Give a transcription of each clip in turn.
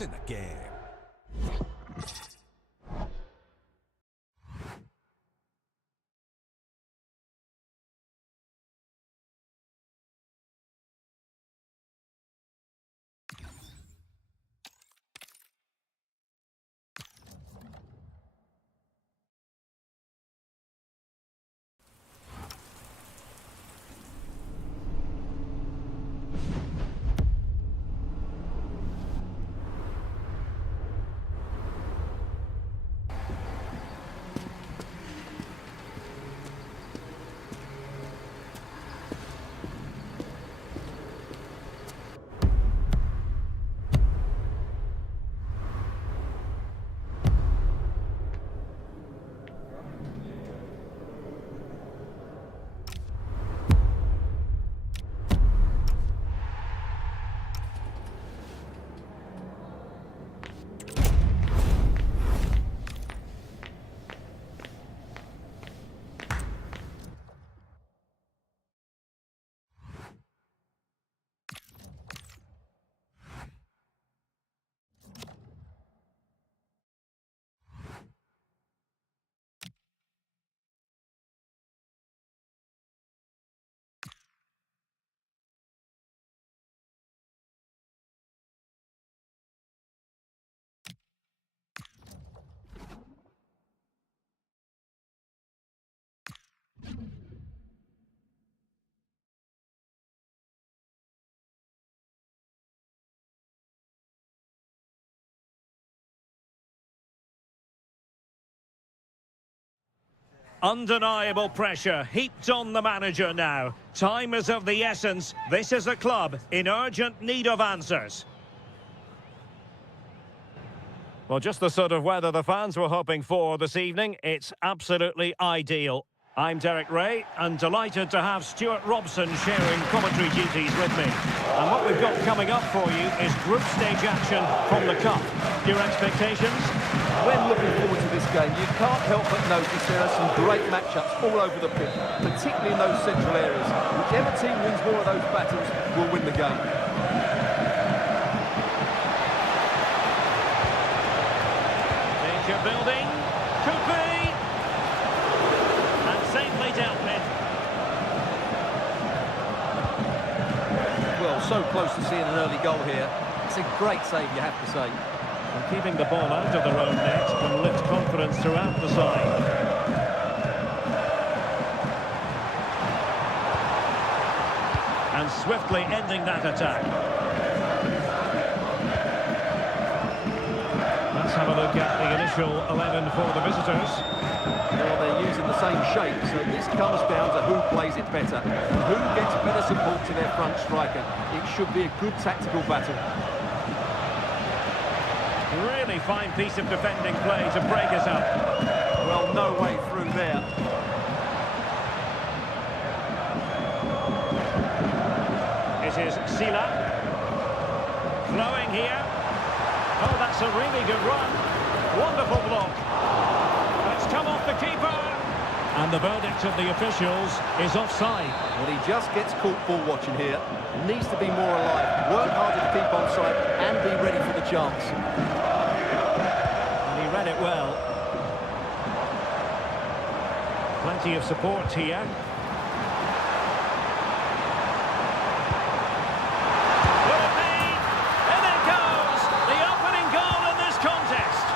It's in the game. Undeniable pressure heaped on the manager now. Time is of the essence. This is a club in urgent need of answers. Well, just the sort of weather the fans were hoping for this evening. It's absolutely ideal. I'm Derek Ray, and delighted to have Stuart Robson sharing commentary duties with me. And what we've got coming up for you is group stage action from the Cup. Your expectations? When looking forward to this game, you can't help but notice there are some great matchups all over the pitch, particularly in those central areas. Whichever team wins more of those battles will win the game. Danger building. Could be. And safely dealt with. Well, so close to seeing an early goal here. It's a great save, you have to say. And keeping the ball out of their own net can lift confidence throughout the side. And swiftly ending that attack. Let's have a look at the initial 11 for the visitors. Well, they're using the same shape, so this comes down to who plays it better. Who gets better support to their front striker. It should be a good tactical battle. Really fine piece of defending play to break us up. Well, no way through there. It is Sila. Flowing here. Oh, that's a really good run. Wonderful block. It's come off the keeper. And the verdict of the officials is offside. Well, he just gets caught ball watching here. Needs to be more alive. Work harder to keep onside and be ready for the chance. And he read it well. Plenty of support here. Will it be? And it goes! The opening goal in this contest.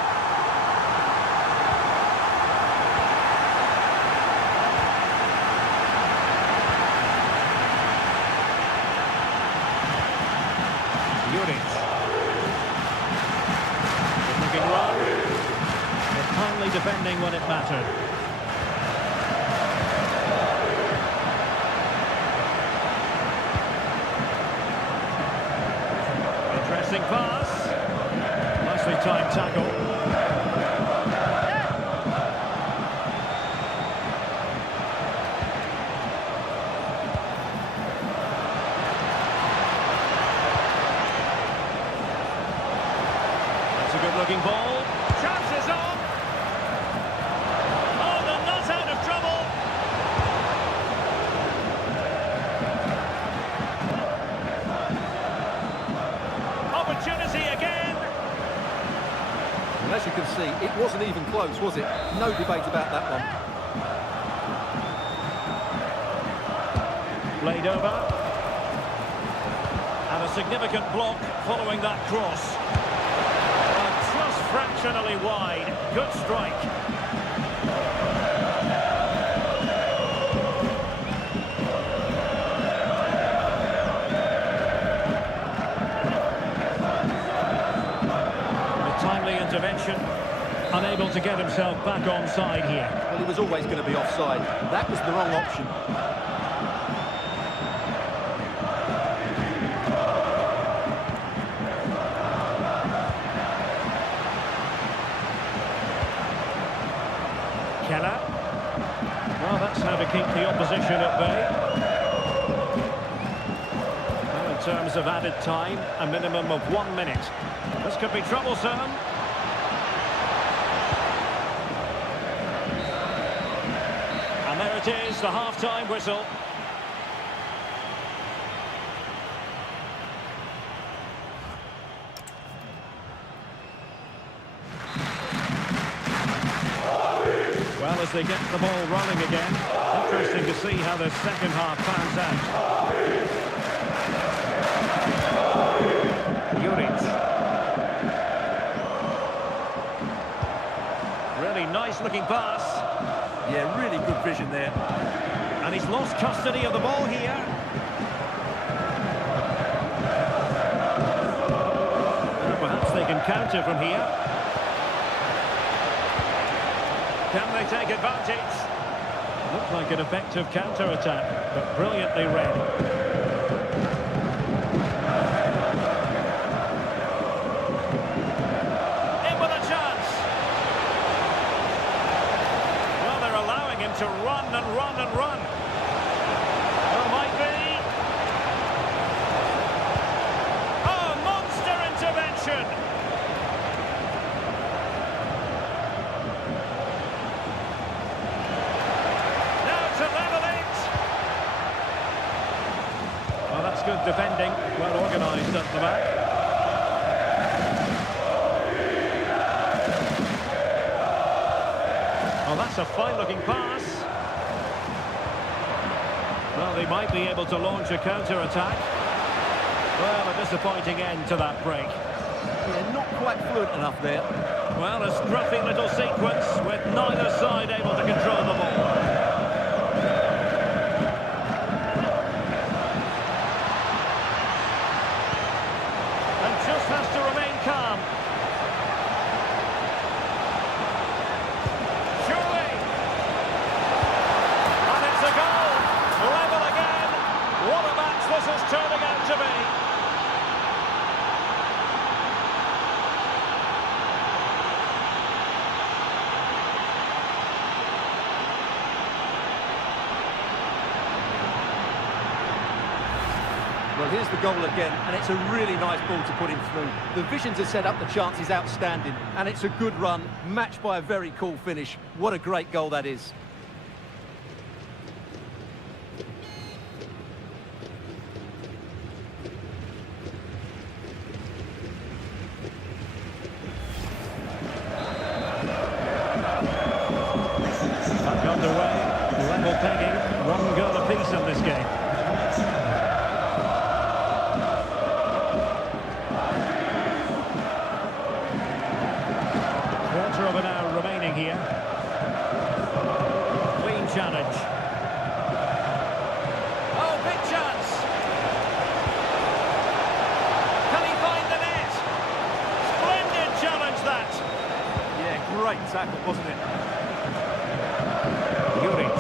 Juric. Looking run. But kindly defending when it mattered. Interesting pass. Nicely timed tackle. That's a good-looking ball. Chances on. Oh, they're not out of trouble. Opportunity again. see, it wasn't even close, was it? No debate about that one. Played over. And a significant block following that cross. Just fractionally wide. Good strike. Intervention, unable to get himself back onside here. Well, he was always going to be offside. That was the wrong option. Keller. Well, that's how to keep the opposition at bay. Well, in terms of added time, a minimum of 1 minute. This could be troublesome. And there it is, the half-time whistle. Well, as they get the ball rolling again, interesting to see how the second half pans out. Juric. Really nice-looking pass. Yeah, really good vision there. And he's lost custody of the ball here. Perhaps they can counter from here. Can they take advantage? Looks like an effective counter-attack, but brilliantly read. In with a chance. Well, they're allowing him to run and run and run. Well, might be. Oh, monster intervention. Good defending, well organised at the back. Oh, that's a fine-looking pass. Well, they might be able to launch a counter-attack. Well, a disappointing end to that break. Yeah, not quite fluent enough there. Well, a scruffy little sequence with neither side able to control the ball. Has to remain calm. Surely. And it's a goal. Level again. What a match this is turning out to be. Well, here's the goal again, and it's a really nice ball to put him through. The vision to set up the chance is outstanding, and it's a good run, matched by a very cool finish. What a great goal that is. Back underway, level pegging, one goal apiece in this game. Quarter of an hour remaining here. Clean challenge. Oh, big chance. Can he find the net? Splendid challenge that. Yeah, great tackle, wasn't it? Juric.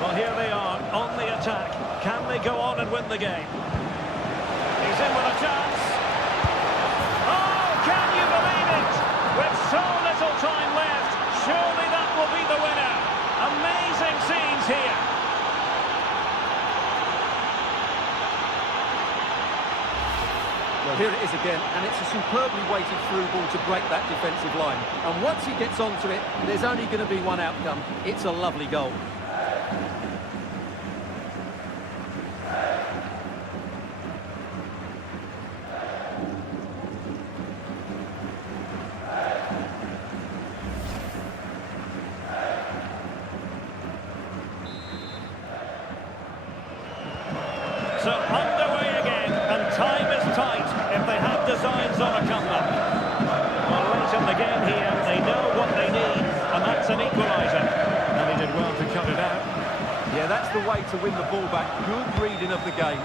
Well, here they are on the attack. Can they go on and win the game? He's in with a chance. Oh, can you believe it? With so little time left, surely that will be the winner. Amazing scenes here. Well, here it is again, and it's a superbly weighted through ball to break that defensive line. And once he gets onto it, there's only going to be one outcome. It's a lovely goal. the way to win the ball back. Good reading of the game.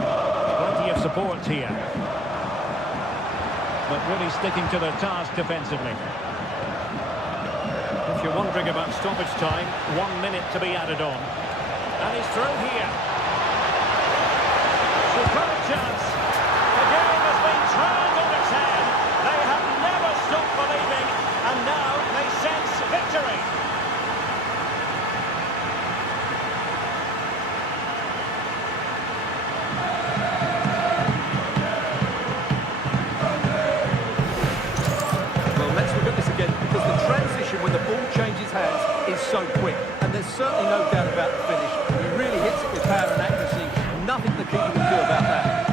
Plenty of support here. But really sticking to their task defensively. If you're wondering about stoppage time, 1 minute to be added on. And he's through here. Superb chance. The game has been turned on its head. They have never stopped believing, and now they sense victory. Well, let's look at this again, because the transition when the ball changes hands is so quick. And there's certainly no doubt about the finish. He really hits it with power and accuracy. Nothing the keeper can do about that.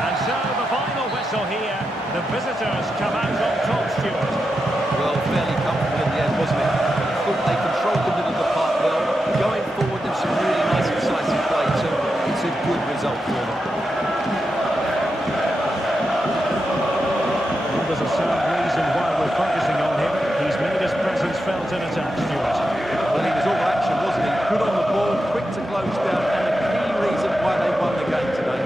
And so the final whistle here. The visitors come out on top, Stuart. Well, fairly comfortable in the end, wasn't it? I thought they controlled the middle of the park well. Going forward, there's some really nice, incisive play too. It's a good result for them. Well, there's a sound reason why we're focusing on him. He's made his presence felt in attack, Stuart. Well, he was all action, wasn't he? Good on the ball, quick to close down, and a key reason why they won the game today.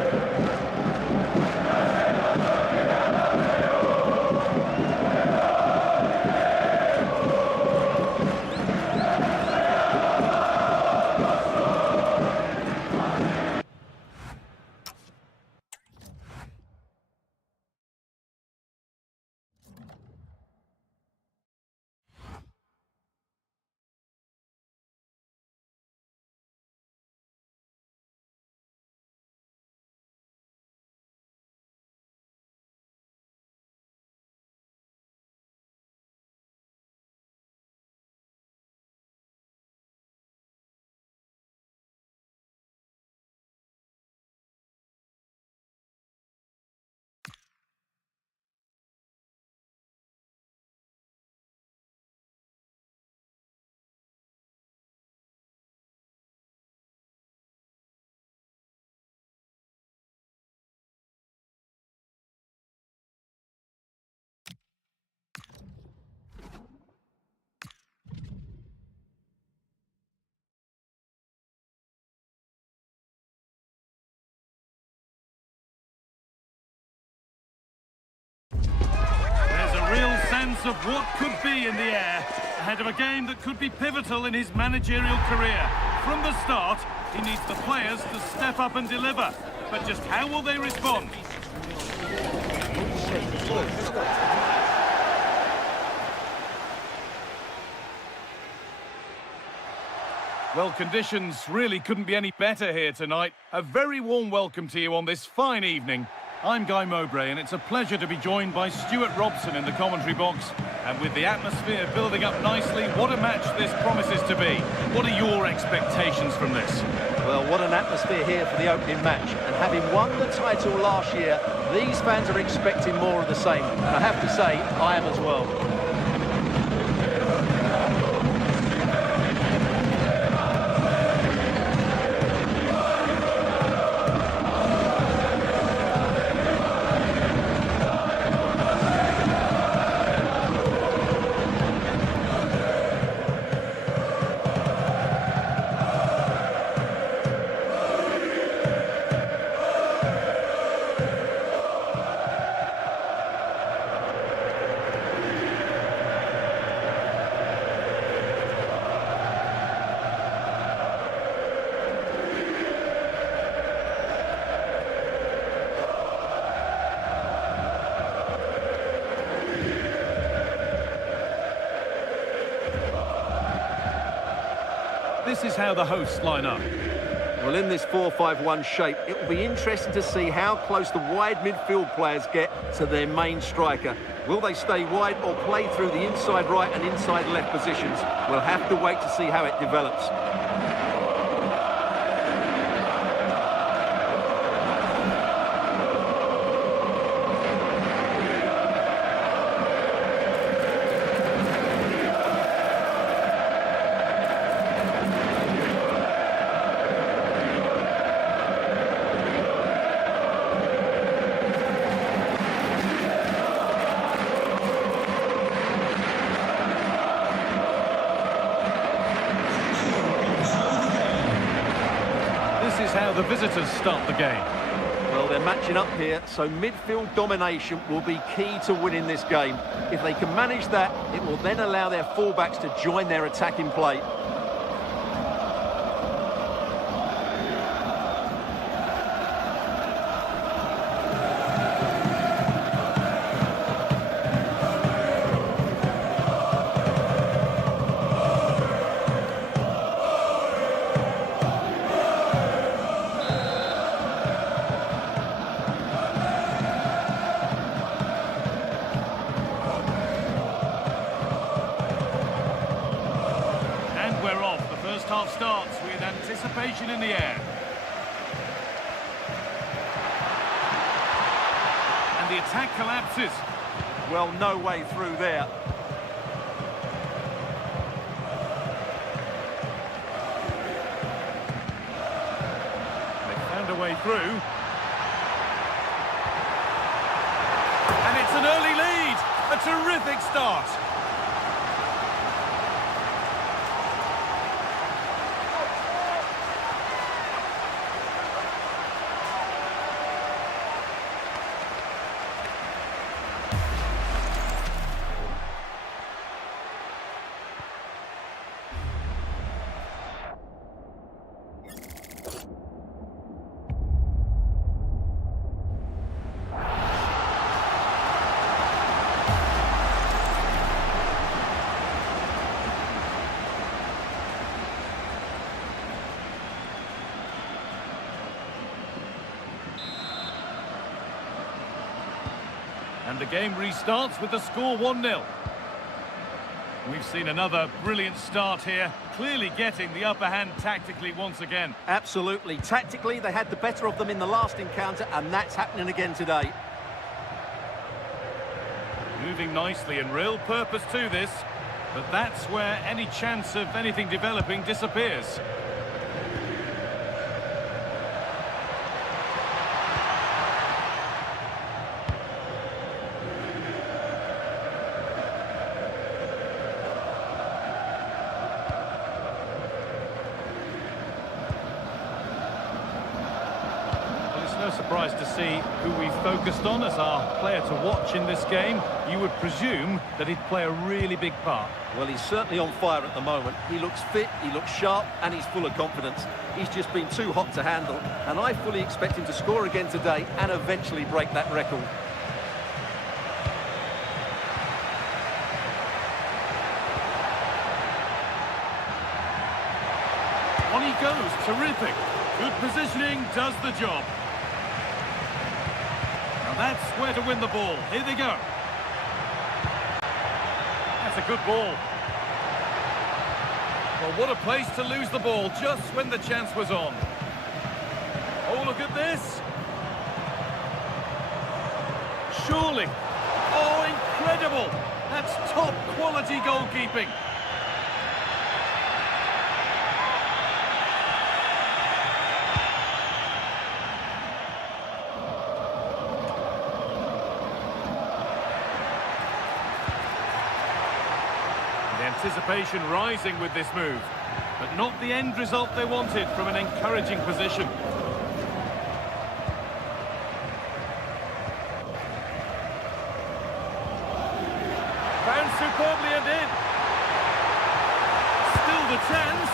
There's a real sense of what could be in the air ahead of a game that could be pivotal in his managerial career. From the start, he needs the players to step up and deliver. But just how will they respond? Well, conditions really couldn't be any better here tonight. A very warm welcome to you on this fine evening. I'm Guy Mowbray, and it's a pleasure to be joined by Stuart Robson in the commentary box. And with the atmosphere building up nicely, what a match this promises to be. What are your expectations from this? Well, what an atmosphere here for the opening match. And having won the title last year, these fans are expecting more of the same. And I have to say, I am as well. This is how the hosts line up. Well, in this 4-5-1 shape, it will be interesting to see how close the wide midfield players get to their main striker. Will they stay wide or play through the inside right and inside left positions? We'll have to wait to see how it develops. how the visitors start the game. Well, they're matching up here, so midfield domination will be key to winning this game. If they can manage that, it will then allow their fullbacks to join their attacking play. We're off. The first half starts with anticipation in the air. And the attack collapses. Well, no way through there. They found a way through. And it's an early lead. A terrific start. And the game restarts with the score 1-0. We've seen another brilliant start here, clearly getting the upper hand tactically once again. Absolutely. Tactically, they had the better of them in the last encounter, and that's happening again today. Moving nicely and real purpose to this, but that's where any chance of anything developing disappears. No surprise to see who we focused on as our player to watch in this game. You would presume that he'd play a really big part. Well, he's certainly on fire at the moment. He looks fit, he looks sharp, and he's full of confidence. He's just been too hot to handle, and I fully expect him to score again today and eventually break that record. On he goes, terrific. Good positioning, does the job. That's where to win the ball. Here they go. That's a good ball. Well, what a place to lose the ball just when the chance was on. Oh, look at this. Surely. Oh, incredible. That's top quality goalkeeping. Anticipation rising with this move, but not the end result they wanted from an encouraging position. Found superbly and in. Still the chance,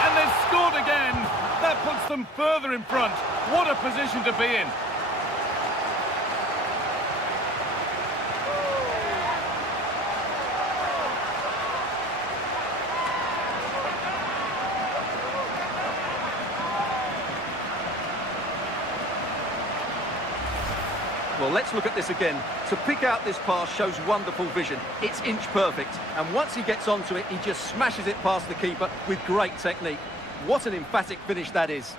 and they've scored again. That puts them further in front. What a position to be in. Well, let's look at this again. To pick out this pass shows wonderful vision. It's inch perfect. And once he gets onto it, he just smashes it past the keeper with great technique. What an emphatic finish that is.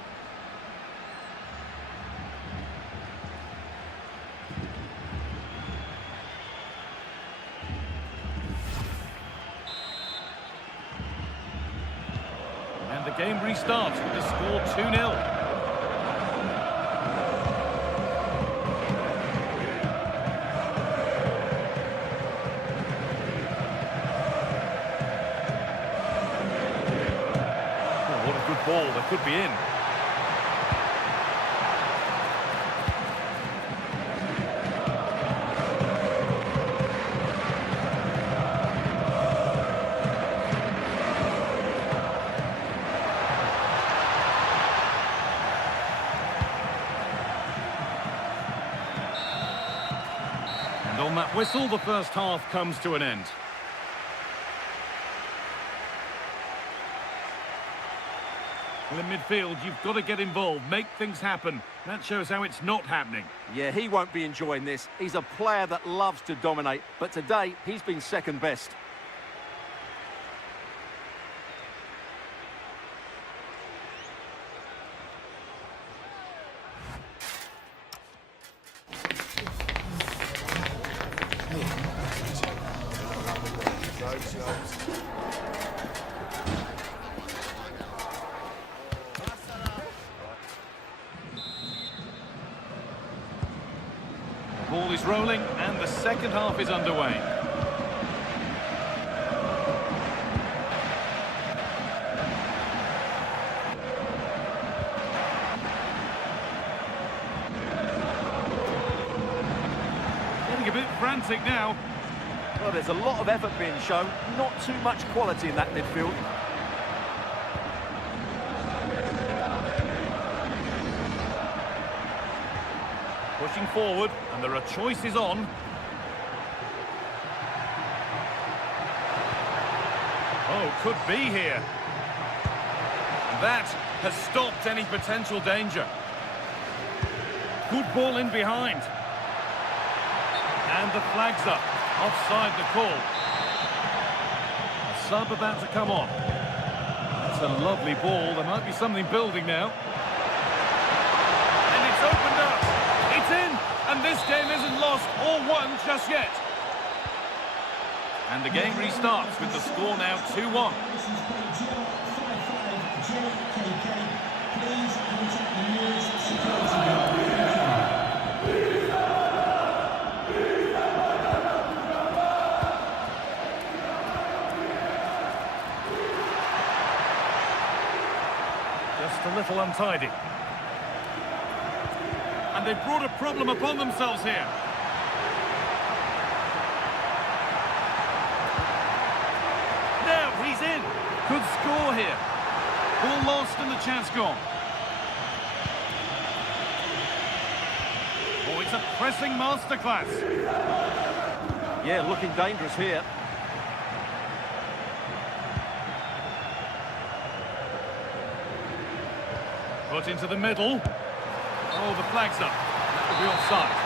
And the game restarts with the score 2-0. Ball that could be in. On that whistle, the first half comes to an end. Well, in midfield, you've got to get involved, make things happen. That shows how it's not happening. Yeah, he won't be enjoying this. He's a player that loves to dominate, but today he's been second best. Ball is rolling and the second half is underway. Getting a bit frantic now. Well, there's a lot of effort being shown, not too much quality in that midfield. Pushing forward, and there are choices on. Oh, could be here. That has stopped any potential danger. Good ball in behind. And the flag's up. Offside the call. A sub about to come on. That's a lovely ball. There might be something building now. And it's opened up. It's in, and this game isn't lost or won just yet. And the game restarts with the score now 2-1. Just a little untidy. And they've brought a problem upon themselves here. Now he's in. Could score here. Ball lost and the chance gone. Oh, it's a pressing masterclass. Yeah, looking dangerous here. Put into the middle. Oh, the flag's up. That will be offside.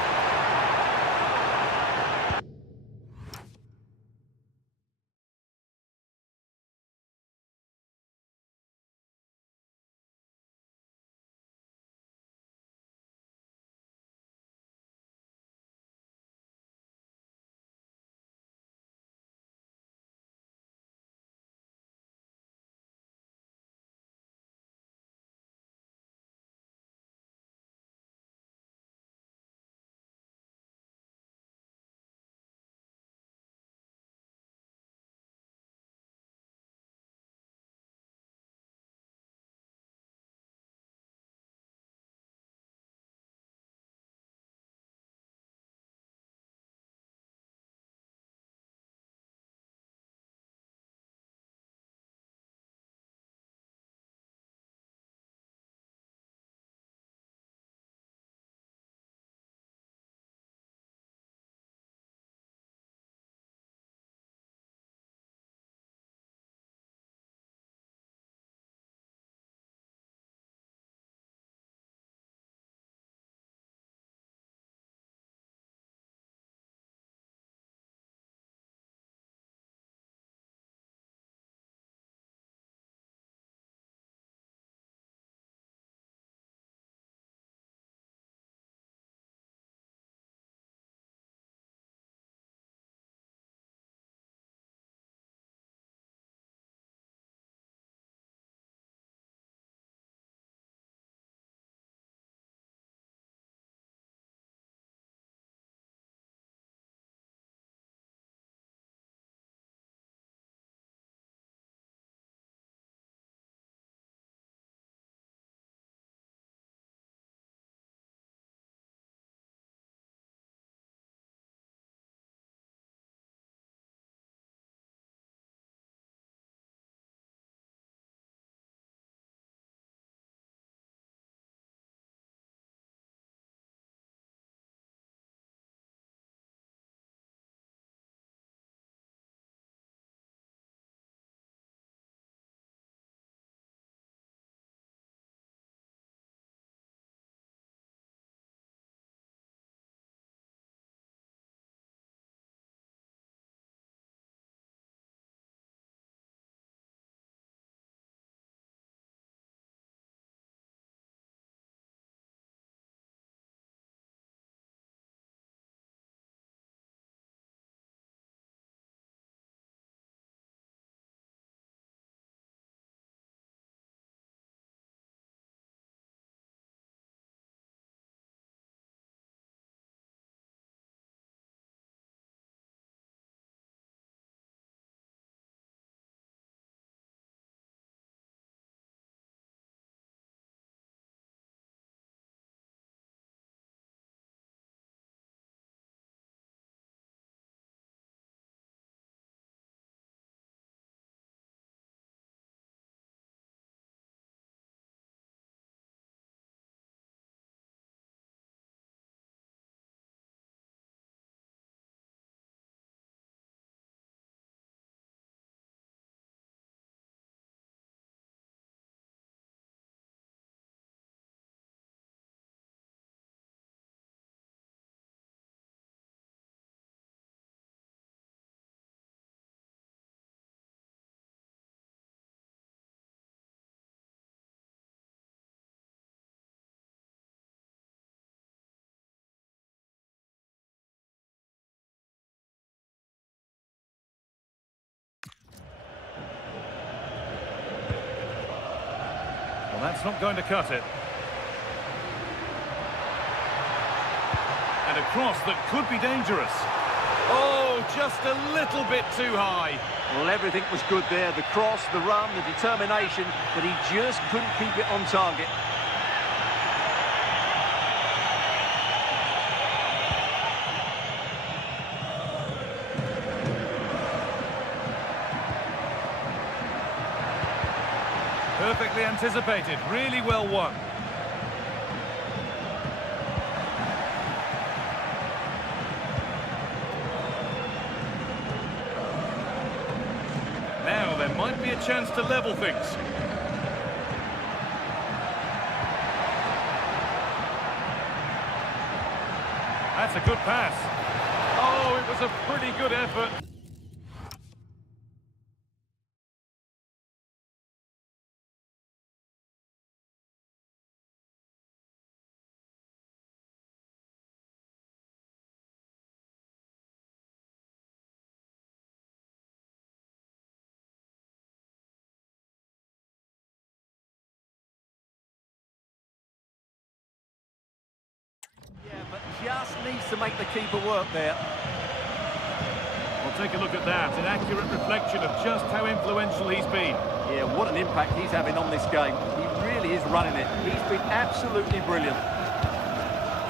That's not going to cut it. And a cross that could be dangerous. Oh, just a little bit too high. Well, everything was good there. The cross, the run, the determination, but he just couldn't keep it on target. Perfectly anticipated, really well won. Now there might be a chance to level things. That's a good pass. Oh, it was a pretty good effort. Yeah, but just needs to make the keeper work there. Well, take a look at that. An accurate reflection of just how influential he's been. Yeah, what an impact he's having on this game. He really is running it. He's been absolutely brilliant.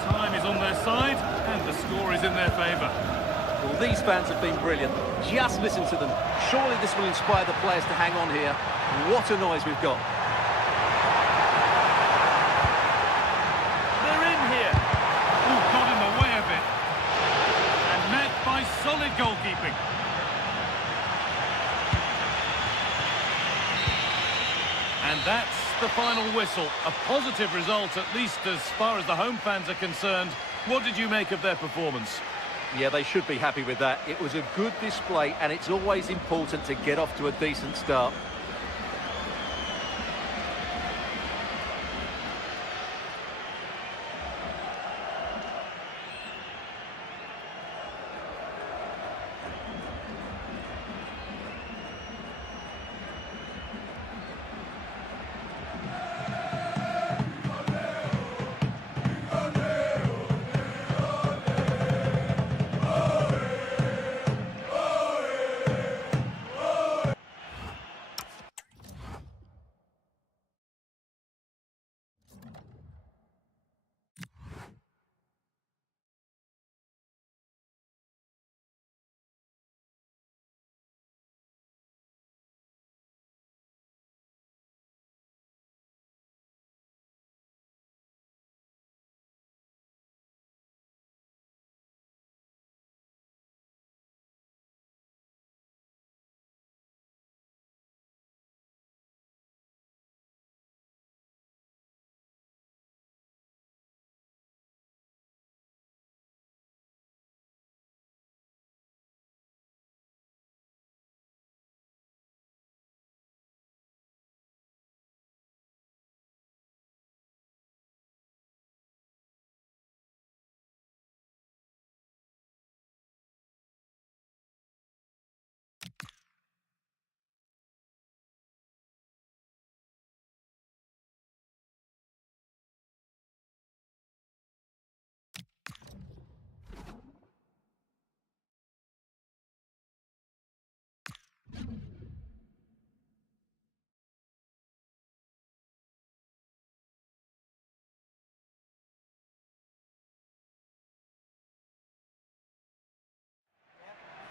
Time is on their side, and the score is in their favour. Well, these fans have been brilliant. Just listen to them. Surely this will inspire the players to hang on here. What a noise we've got. They're in here. Oh, got in the way of it. And met by solid goalkeeping. And that's the final whistle. A positive result, at least as far as the home fans are concerned. What did you make of their performance? Yeah, they should be happy with that. It was a good display, and it's always important to get off to a decent start.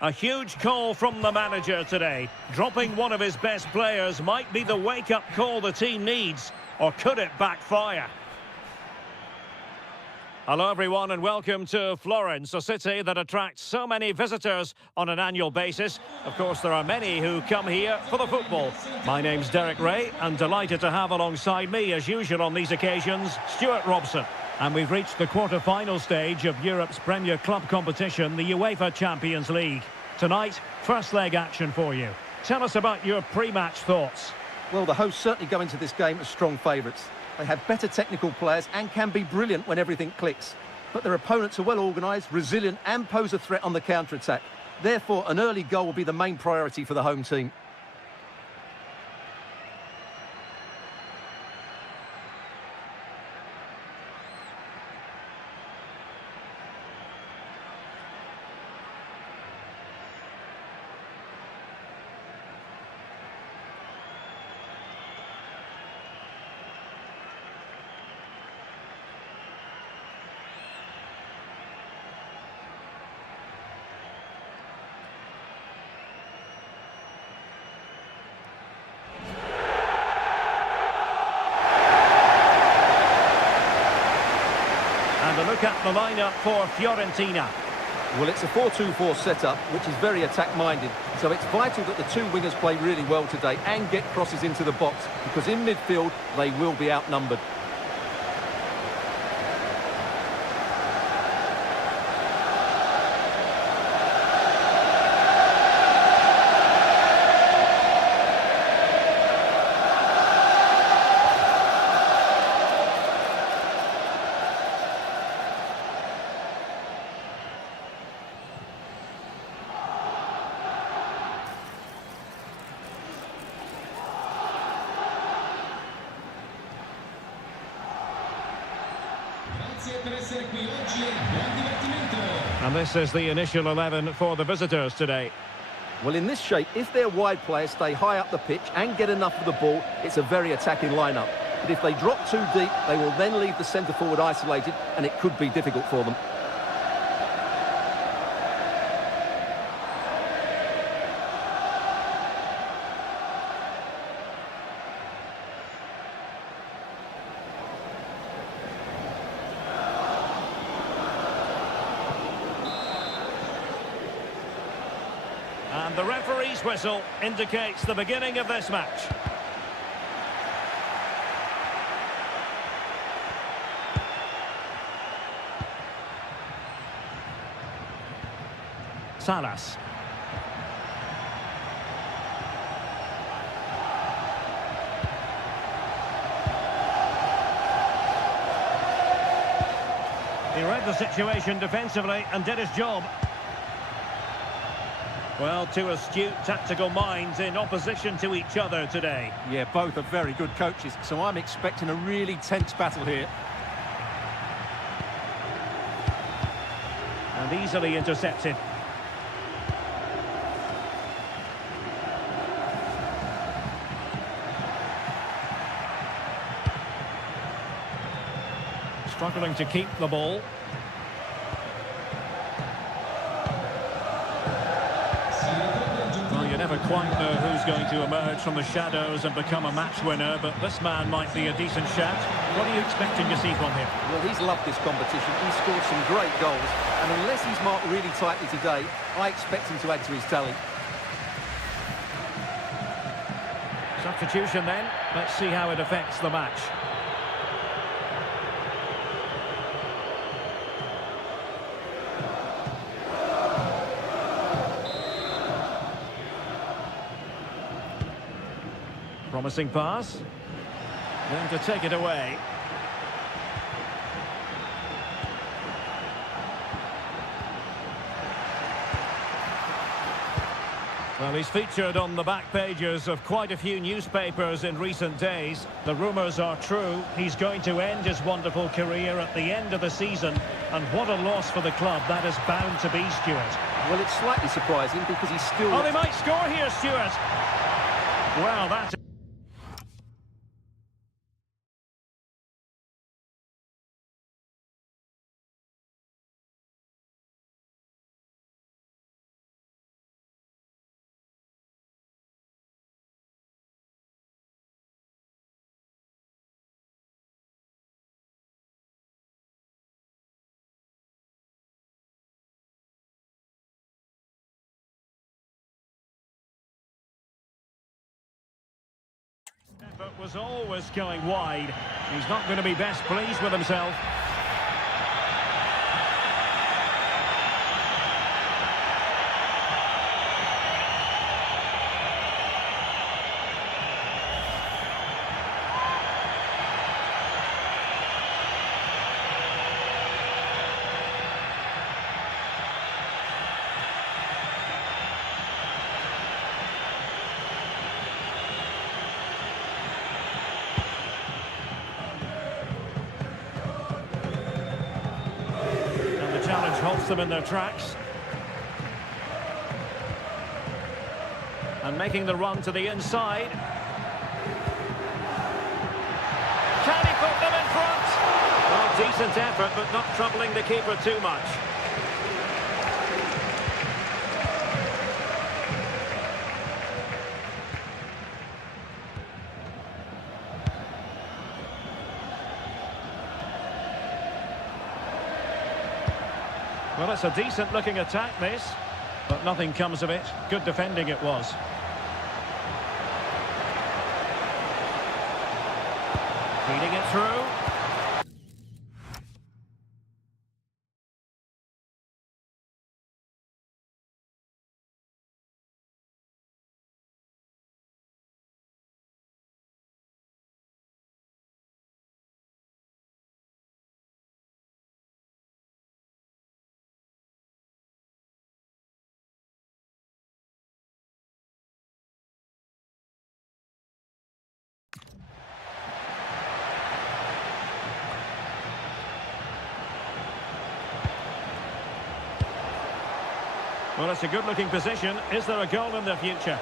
A huge call from the manager today. Dropping one of his best players might be the wake-up call the team needs, or could it backfire? Hello everyone and welcome to Florence, a city that attracts so many visitors on an annual basis. Of course, there are many who come here for the football. My name's Derek Ray, and delighted to have alongside me, as usual on these occasions, Stuart Robson. And we've reached the quarter-final stage of Europe's Premier Club competition, the UEFA Champions League. Tonight, first leg action for you. Tell us about your pre-match thoughts. Well, the hosts certainly go into this game as strong favourites. They have better technical players and can be brilliant when everything clicks. But their opponents are well organised, resilient and pose a threat on the counter-attack. Therefore, an early goal will be the main priority for the home team. at the lineup for Fiorentina. Well, it's a 4-2-4 setup, which is very attack-minded. So it's vital that the two wingers play really well today and get crosses into the box, because in midfield, they will be outnumbered. And this is the initial 11 for the visitors today. Well, in this shape, if their wide players stay high up the pitch and get enough of the ball, it's a very attacking lineup. But if they drop too deep, they will then leave the centre-forward isolated, and it could be difficult for them. And the referee's whistle indicates the beginning of this match. Salas. He read the situation defensively and did his job. Well, two astute tactical minds in opposition to each other today. Yeah, both are very good coaches, so I'm expecting a really tense battle here. And easily intercepted. Struggling to keep the ball. Well, you never quite know who's going to emerge from the shadows and become a match winner, but this man might be a decent shout. What are you expecting to see from him? Well, he's loved this competition. He's scored some great goals, and unless he's marked really tightly today, I expect him to add to his tally. Substitution then. Let's see how it affects the match. Promising pass. Then to take it away. Well, he's featured on the back pages of quite a few newspapers in recent days. The rumours are true. He's going to end his wonderful career at the end of the season. And what a loss for the club that is bound to be, Stuart. Well, it's slightly surprising because he's still... Oh, they might score here, Stuart. Well, that's... But was always going wide. He's not going to be best pleased with himself. Challenge halts them in their tracks. And making the run to the inside. Can he put them in front? Well, decent effort, but not troubling the keeper too much. Well, it's a decent-looking attack, this, but nothing comes of it. Good defending it was. Feeding it through. Well, it's a good-looking position. Is there a goal in the future?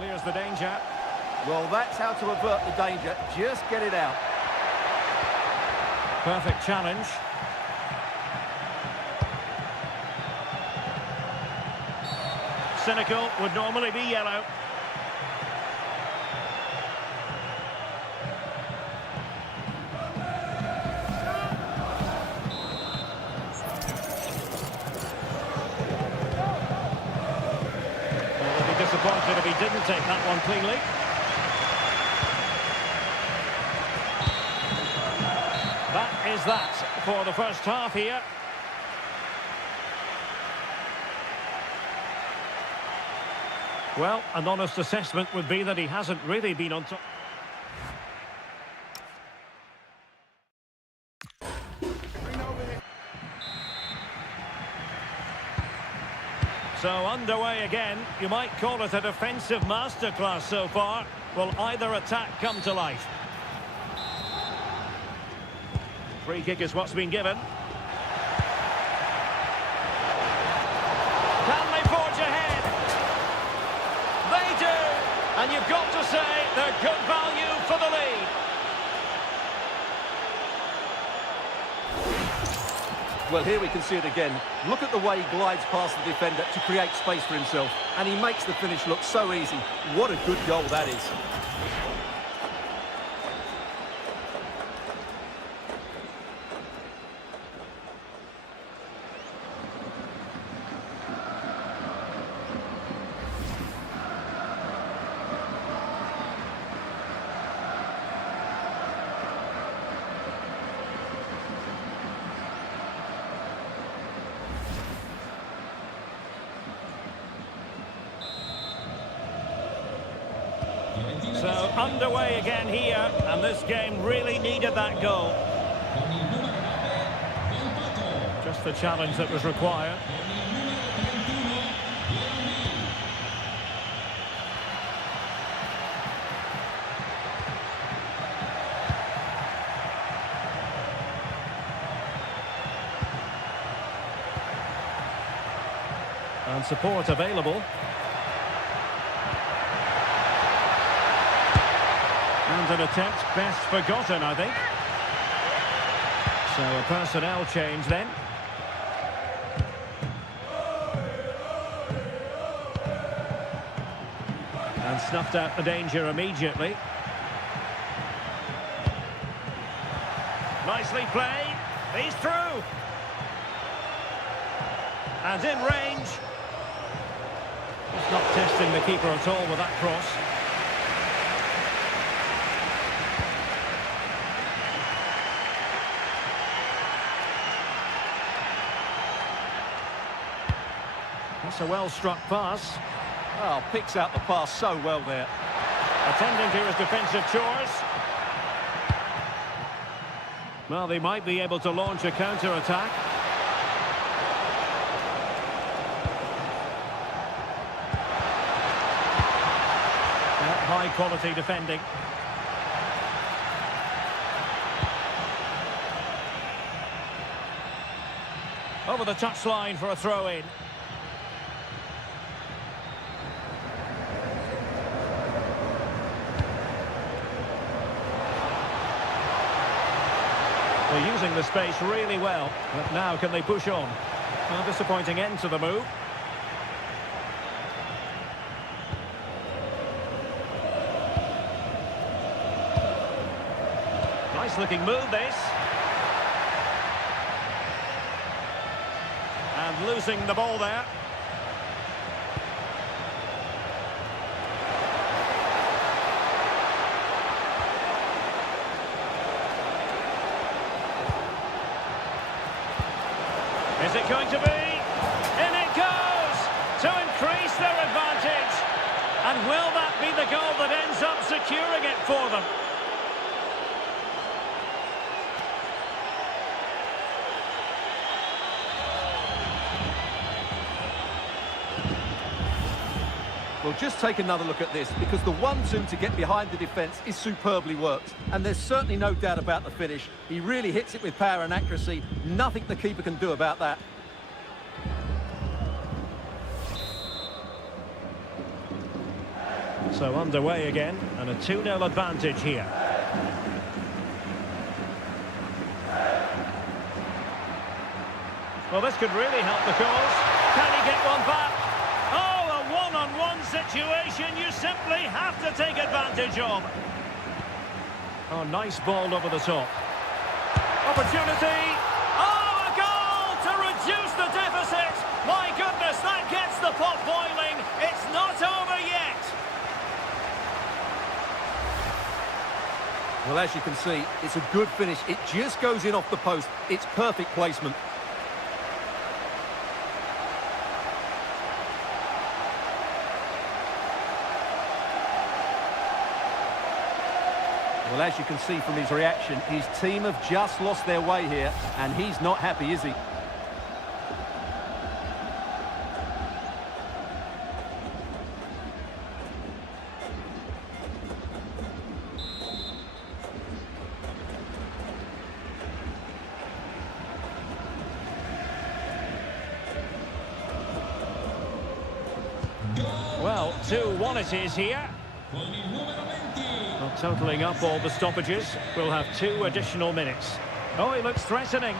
Clears the danger. Well, that's how to avert the danger. Just get it out. Perfect challenge. Cynical would normally be yellow. Well, they'd be disappointed if he didn't take that one cleanly. That is that for the first half here. Well, an honest assessment would be that he hasn't really been on top. So underway again. You might call it a defensive masterclass so far. Will either attack come to life? Free kick is what's been given. Can they forge ahead? They do! And you've got to say they're good value for the lead. Well, here we can see it again. Look at the way he glides past the defender to create space for himself. And he makes the finish look so easy. What a good goal that is. So underway again here, and this game really needed that goal. Just the challenge that was required. And support available. And an attempt best forgotten, I think. So a personnel change then. And snuffed out the danger immediately. Nicely played. He's through. And in range. He's not testing the keeper at all with that cross. That's a well-struck pass. Oh, picks out the pass so well there. Attending to his defensive chores. Well, they might be able to launch a counter-attack. High-quality defending. Over the touchline for a throw-in. They're using the space really well, but now can they push on? A disappointing end to the move. Nice looking move this. And losing the ball there. Is it going to be? In it goes! To increase their advantage. And will that be the goal that ends up securing it for them? Well, just take another look at this, because the 1-2 to get behind the defence is superbly worked. And there's certainly no doubt about the finish. He really hits it with power and accuracy. Nothing the keeper can do about that. So underway again, and a 2-0 advantage here. Well, this could really help the cause. Can he get one back? Oh, a one-on-one situation you simply have to take advantage of. Oh, nice ball over the top. Opportunity. Oh, a goal to reduce the deficit. My goodness, that gets the pot boiling. It's not over yet. Well, as you can see, it's a good finish. It just goes in off the post. It's perfect placement. Well, as you can see from his reaction, his team have just lost their way here, and he's not happy, is he? Well, 2-1 it is here. Well, totalling up all the stoppages, we'll have 2 additional minutes. Oh, he looks threatening.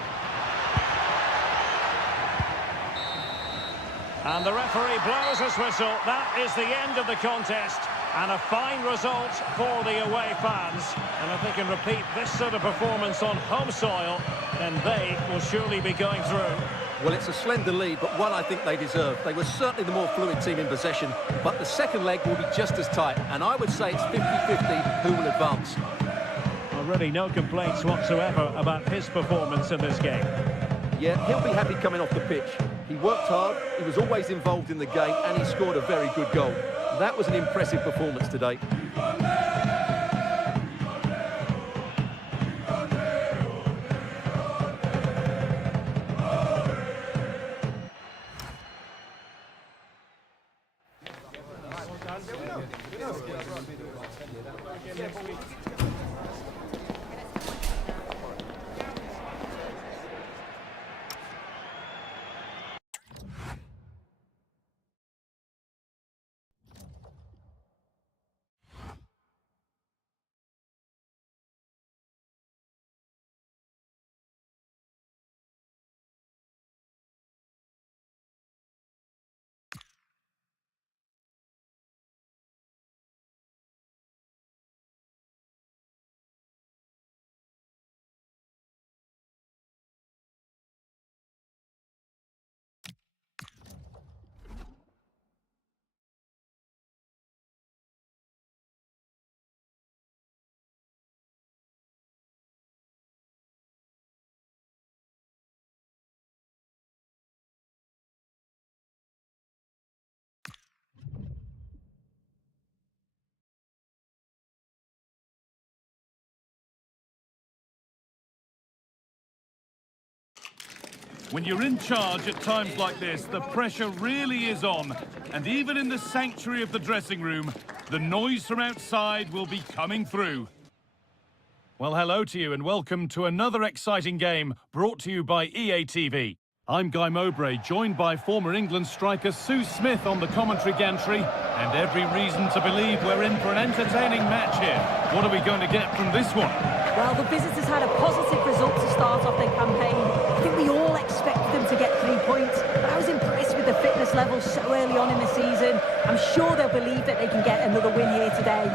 And the referee blows his whistle. That is the end of the contest. And a fine result for the away fans. And if they can repeat this sort of performance on home soil, then they will surely be going through. Well, it's a slender lead, but one I think they deserve. They were certainly the more fluid team in possession, but the second leg will be just as tight, and I would say it's 50-50 who will advance. Well, really no complaints whatsoever about his performance in this game. Yeah, he'll be happy coming off the pitch. He worked hard, he was always involved in the game, and he scored a very good goal. That was an impressive performance today. When you're in charge at times like this, the pressure really is on. And even in the sanctuary of the dressing room, the noise from outside will be coming through. Well, hello to you and welcome to another exciting game brought to you by EA TV. I'm Guy Mowbray, joined by former England striker Sue Smith on the commentary gantry, and every reason to believe we're in for an entertaining match here. What are we going to get from this one? Well, the visitors had a positive result to start off their campaign. I think we all expected them to get 3 points, but I was impressed with the fitness levels so early on in the season. I'm sure they'll believe that they can get another win here today.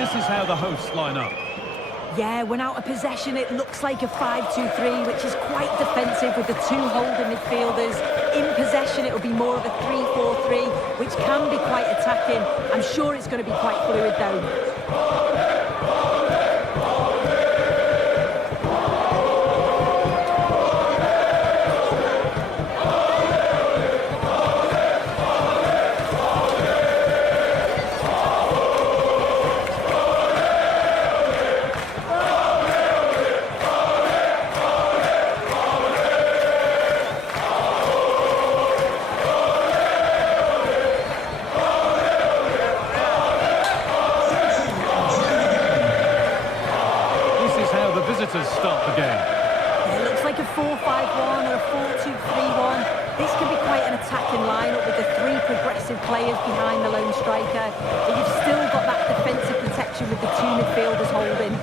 This is how the hosts line up. Yeah, when out of possession, it looks like a 5-2-3, which is quite defensive with the two holding midfielders. In possession, it'll be more of a 3-4-3, which can be quite attacking. I'm sure it's going to be quite fluid, though. Start the game. Yeah, it looks like a 4-5-1 or a 4-2-3-1. This can be quite an attacking lineup with the three progressive players behind the lone striker. But you've still got that defensive protection with the two midfielders holding.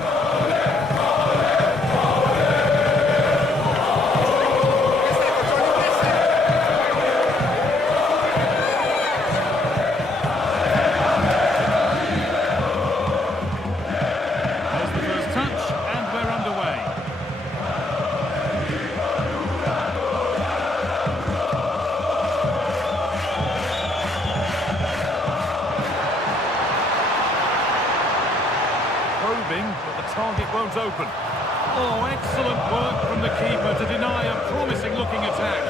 But the target won't open. Oh, excellent work from the keeper to deny a promising-looking attack.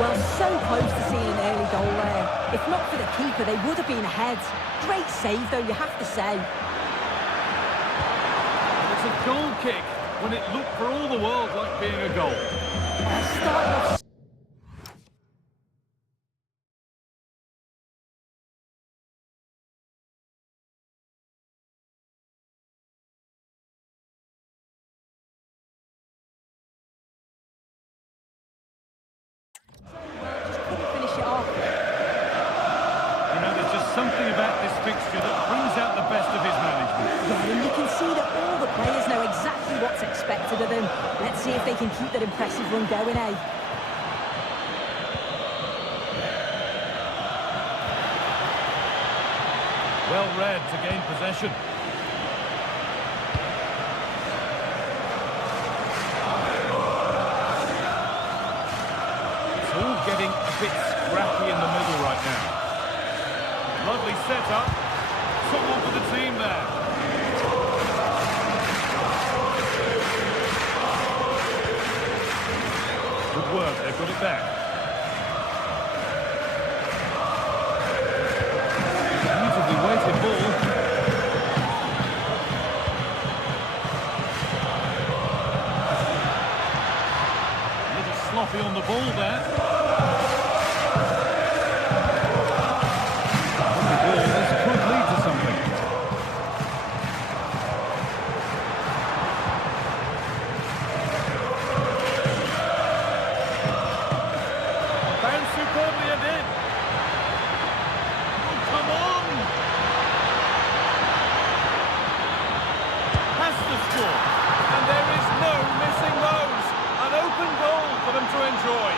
Well, so close to seeing an early goal there. If not for the keeper, they would have been ahead. Great save, though, you have to say. It's a goal kick when it looked for all the world like being a goal. Starting off. Something about this fixture that brings out the best of his management. Yeah, and you can see that all the players know exactly what's expected of them. Let's see if they can keep that impressive run going, eh? Well read to gain possession. It's all getting a bit scrappy in the middle right now. Lovely setup. Someone for the team there. Good work, they've got it back. Beautifully weighted ball. A little sloppy on the ball there. And there is no missing those. An open goal for them to enjoy.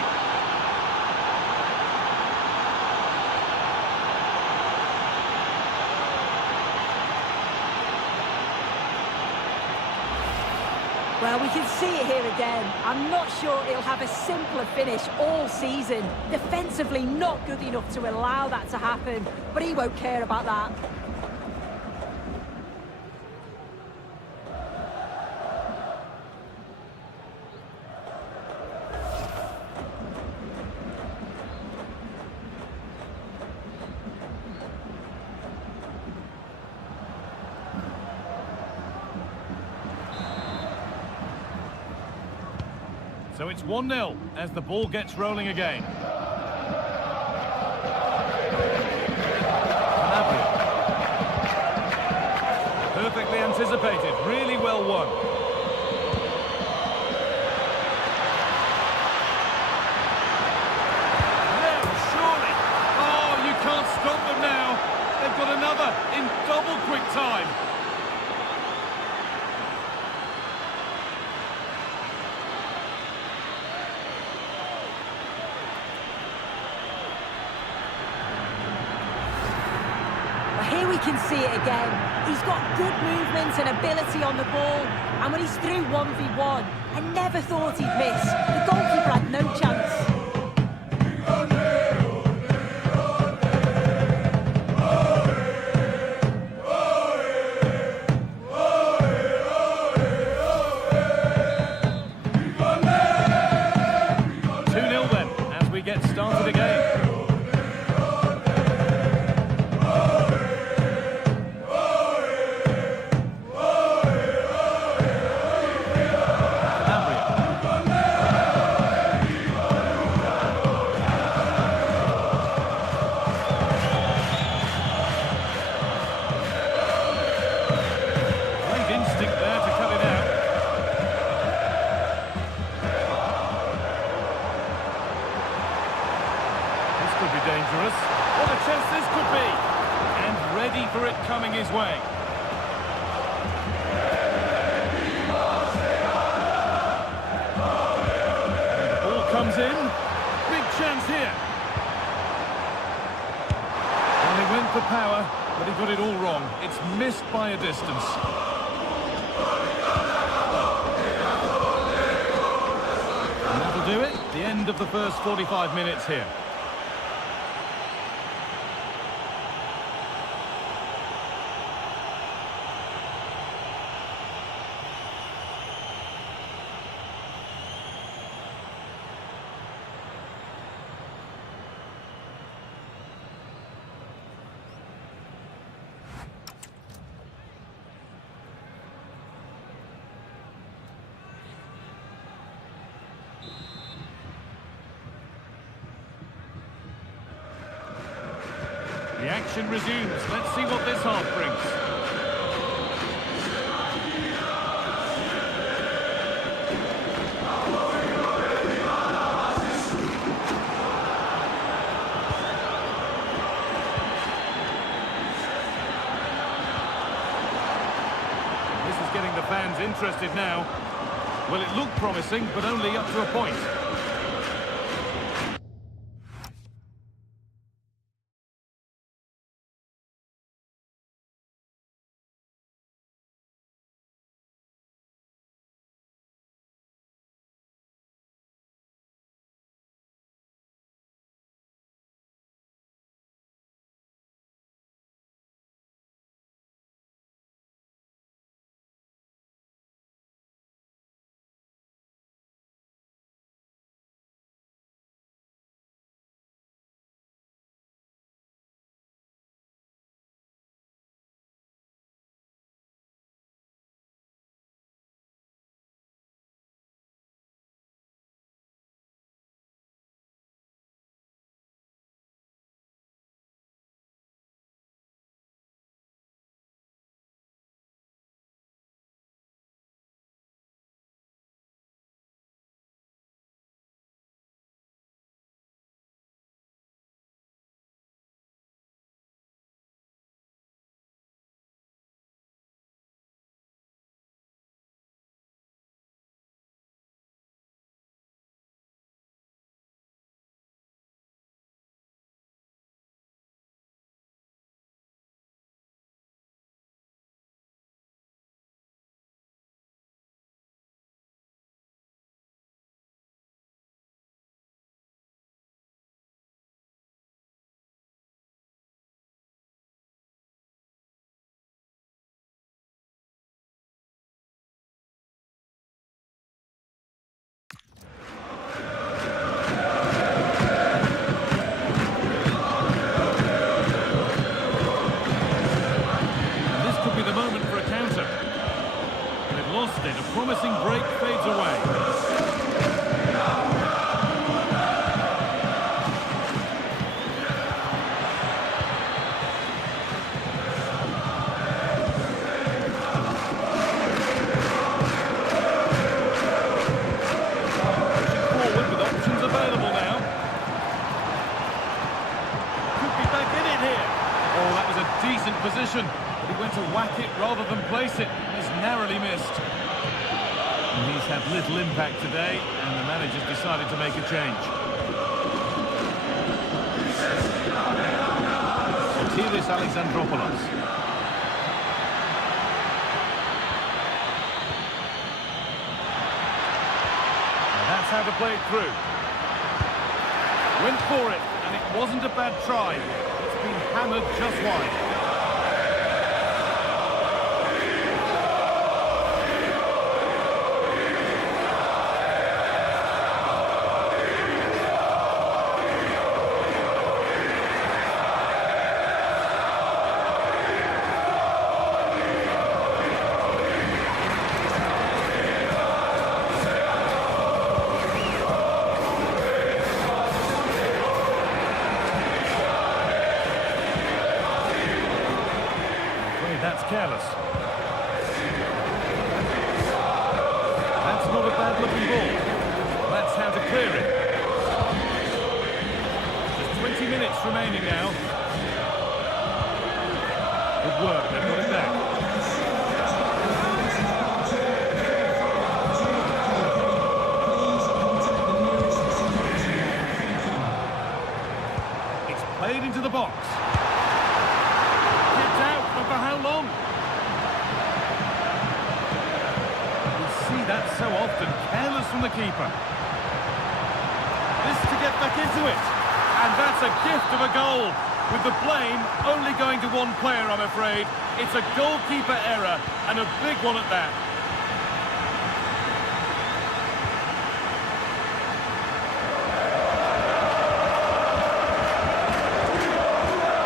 Well, we can see it here again. I'm not sure it'll have a simpler finish all season. Defensively, not good enough to allow that to happen, but he won't care about that. So it's 1-0 as the ball gets rolling again. Perfectly anticipated, really well won. No, surely. Oh, you can't stop them now. They've got another in double quick time. Here we can see it again. He's got good movement and ability on the ball, and when he's through 1v1, I never thought he'd miss. The goalkeeper had no chance. Get started again. Great instinct there to cut it out. Could be dangerous. What a chance this could be. And ready for it coming his way. The ball comes in. Big chance here. Well, he went for power, but he got it all wrong. It's missed by a distance. And that'll do it. The end of the first 45 minutes here. The action resumes. Let's see what this half brings. This is getting the fans interested now. Well, it looked promising, but only up to a point. A promising break fades away. Forward with options available now. Could be back in it here. Oh, that was a decent position, but he went to whack it rather than place it, and has narrowly missed. And he's had little impact today, and the manager's decided to make a change. Sotiris Alexandropoulos. how to play it through. Went for it, and it wasn't a bad try. It's been hammered just wide. That's careless. That's not a bad-looking ball. That's how to clear it. Just 20 minutes remaining now. Good work, they've got it back. It's played into the box. For how long? We see that so often. Careless from the keeper. This to get back into it. And that's a gift of a goal. With the blame only going to one player, I'm afraid. It's a goalkeeper error, and a big one at that.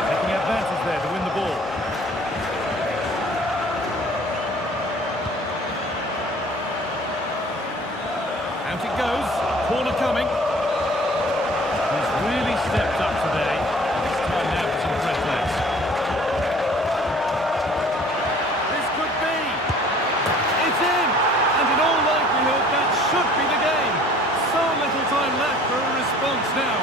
Taking advantage there to win the ball. Out it goes. Corner coming. He's really stepped up today. It's time now for some fresh legs. This could be. It's in. And in all likelihood, that should be the game. So little time left for a response now.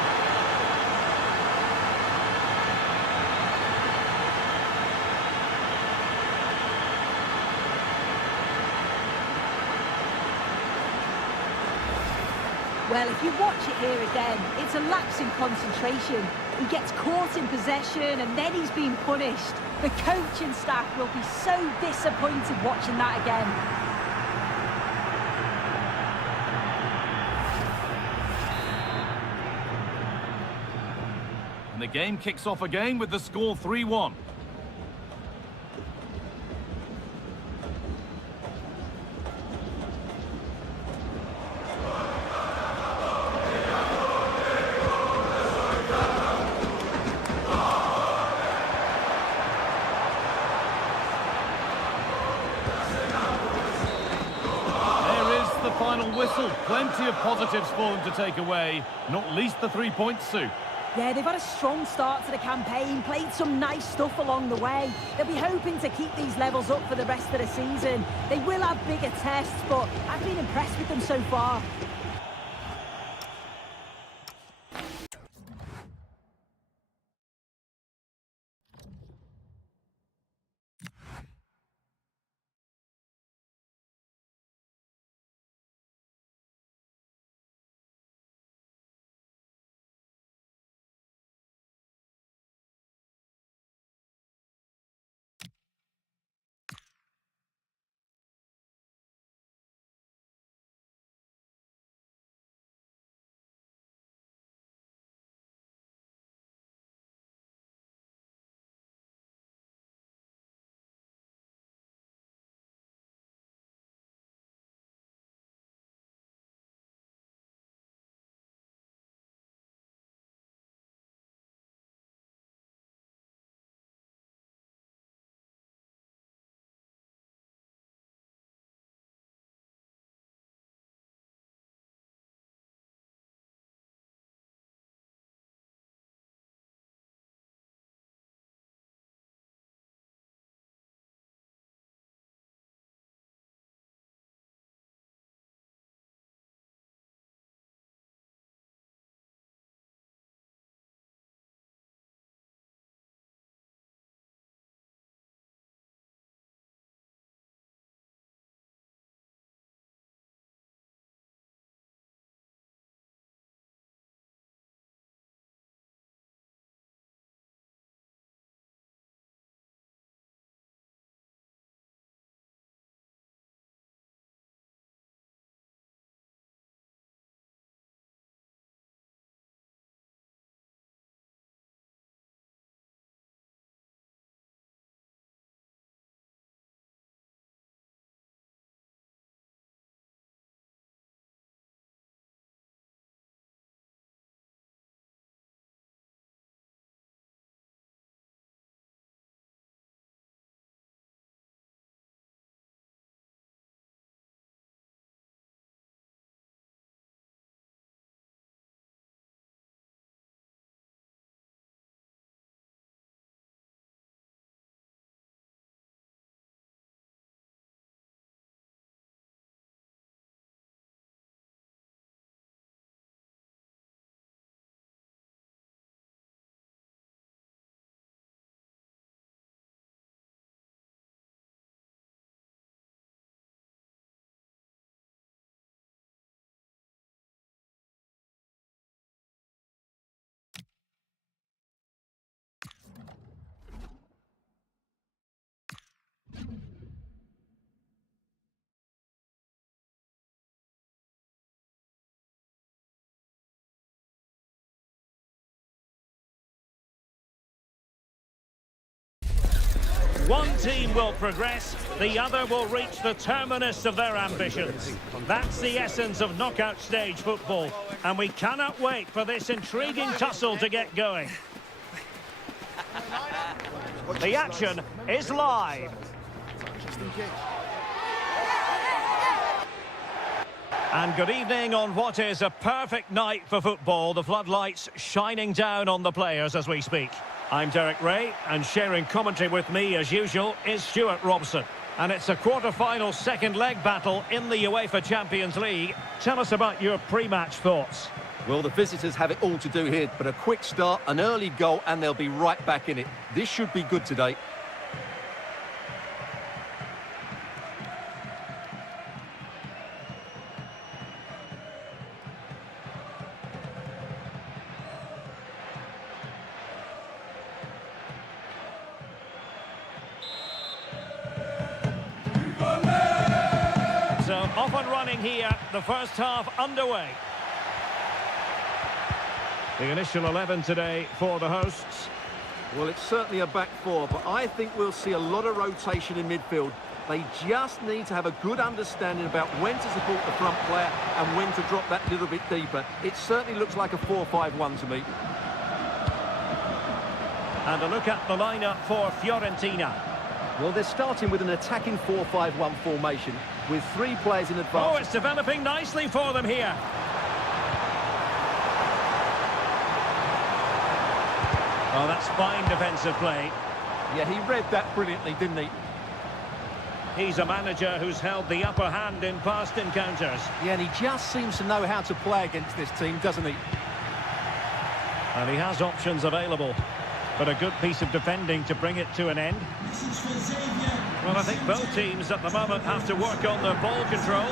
Well, if you watch it here again, it's a lapse in concentration. He gets caught in possession and then he's being punished. The coach and staff will be so disappointed watching that again. And the game kicks off again with the score 3-1. Final whistle. Plenty of positives for them to take away, not least the 3 points, Sue. Yeah, they've had a strong start to the campaign, played some nice stuff along the way. They'll be hoping to keep these levels up for the rest of the season. They will have bigger tests, but I've been impressed with them so far. One team will progress, the other will reach the terminus of their ambitions. That's the essence of knockout stage football, and we cannot wait for this intriguing tussle to get going. The action is live. And good evening on what is a perfect night for football. The floodlights shining down on the players as we speak. I'm Derek Ray, and sharing commentary with me as usual is Stuart Robson. And it's a quarter-final second leg battle in the UEFA Champions League. Tell us about your pre-match thoughts. Well, the visitors have it all to do here, but a quick start, an early goal, and they'll be right back in it. This should be good today. So off and running here, the first half underway. The initial 11 today for the hosts. Well, it's certainly a back four, but I think we'll see a lot of rotation in midfield. They just need to have a good understanding about when to support the front player and when to drop that little bit deeper. It certainly looks like a 4-5-1 to me. And a look at the lineup for Fiorentina. Well, they're starting with an attacking 4-5-1 formation with 3 players in advance. Oh, it's developing nicely for them here. Oh, that's fine defensive play. Yeah, he read that brilliantly, didn't he? He's a manager who's held the upper hand in past encounters. Yeah, and he just seems to know how to play against this team, doesn't he? And he has options available. But a good piece of defending to bring it to an end. Well, I think both teams at the moment have to work on their ball control.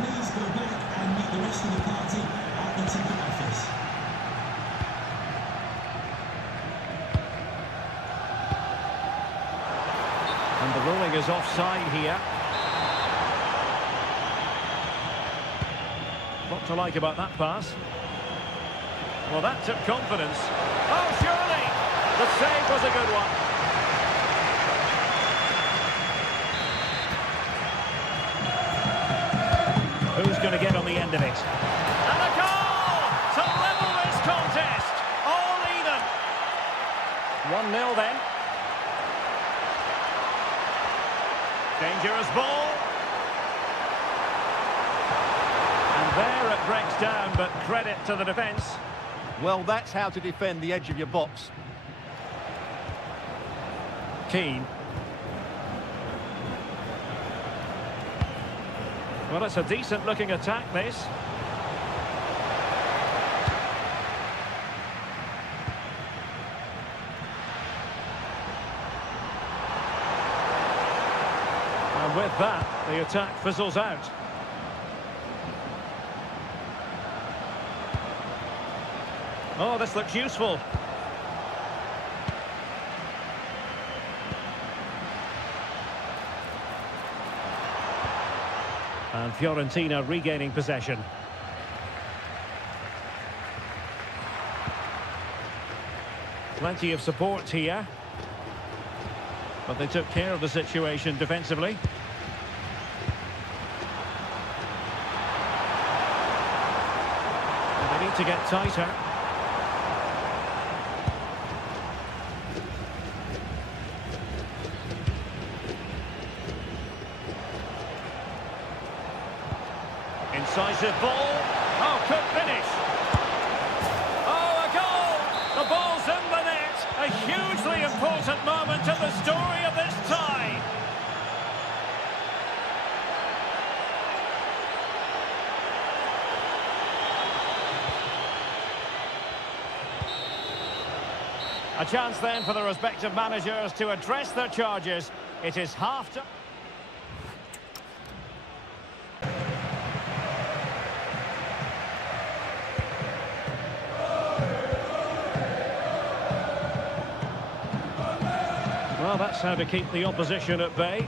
Please go back and meet the rest of the party at the ticket office. And the ruling is offside here. What to like about that pass? Well, that took confidence. Oh, surely! The save was a good one. Who's going to get on the end of it? And a goal to level this contest. All even. 1-0 then. Dangerous ball. And there it breaks down, but credit to the defence. Well, that's how to defend the edge of your box. Keane. Well, it's a decent-looking attack, this. And with that, the attack fizzles out. Oh, this looks useful. And Fiorentina regaining possession. Plenty of support here. But they took care of the situation defensively. And they need to get tighter. Incisive ball. Oh, could finish. Oh, a goal! The ball's in the net. A hugely important moment in the story of this tie. A chance then for the respective managers to address their charges. It is half-time. Well, that's how to keep the opposition at bay.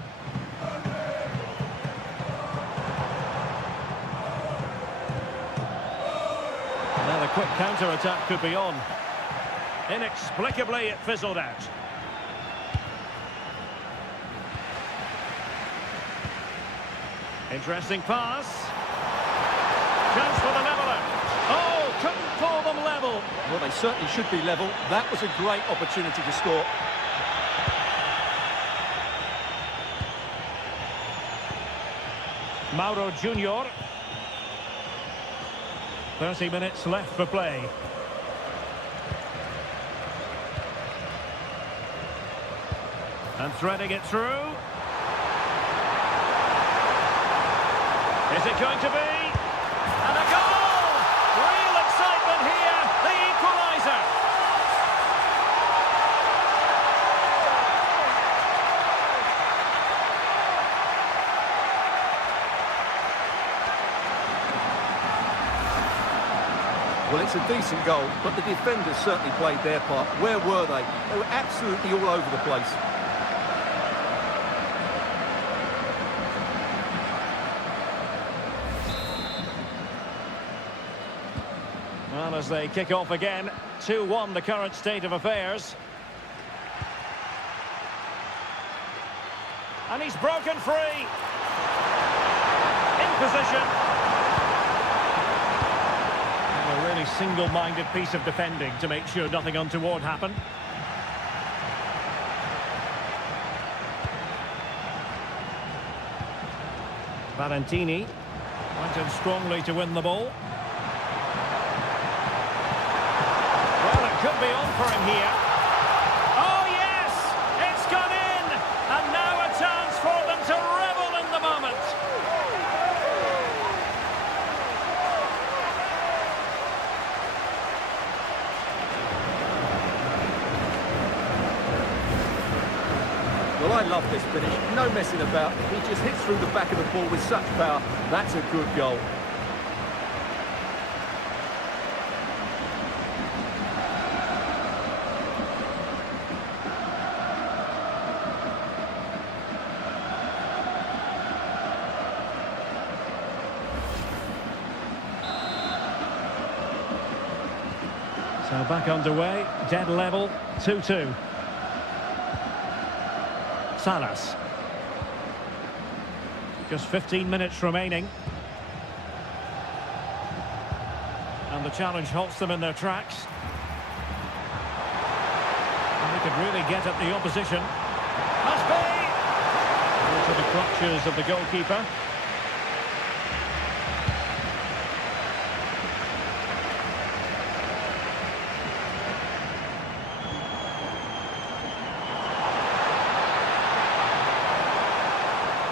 Now the quick counter-attack could be on. Inexplicably, it fizzled out. Interesting pass. Chance for the leveller. Oh, couldn't pull them level. Well, they certainly should be level. That was a great opportunity to score. Mauro Junior. 30 minutes left for play. And threading it through. Is it going to be? And a goal! Real excitement here, the equaliser. Well, it's a decent goal, but the defenders certainly played their part. Where were they? They were absolutely all over the place. Well, as they kick off again, 2-1 the current state of affairs. And he's broken free. In position. A really single-minded piece of defending to make sure nothing untoward happened. Valentini went in strongly to win the ball. Well, it could be on for him here. Oh, yes! It's gone in! And now a chance for them to revel in the moment. Well, I love this finish. No messing about. He just hits through the back of the ball with such power. That's a good goal. So back underway, dead level, 2-2. Salas. Just 15 minutes remaining. And the challenge halts them in their tracks. And they could really get at the opposition. Must be! Into the clutches of the goalkeeper.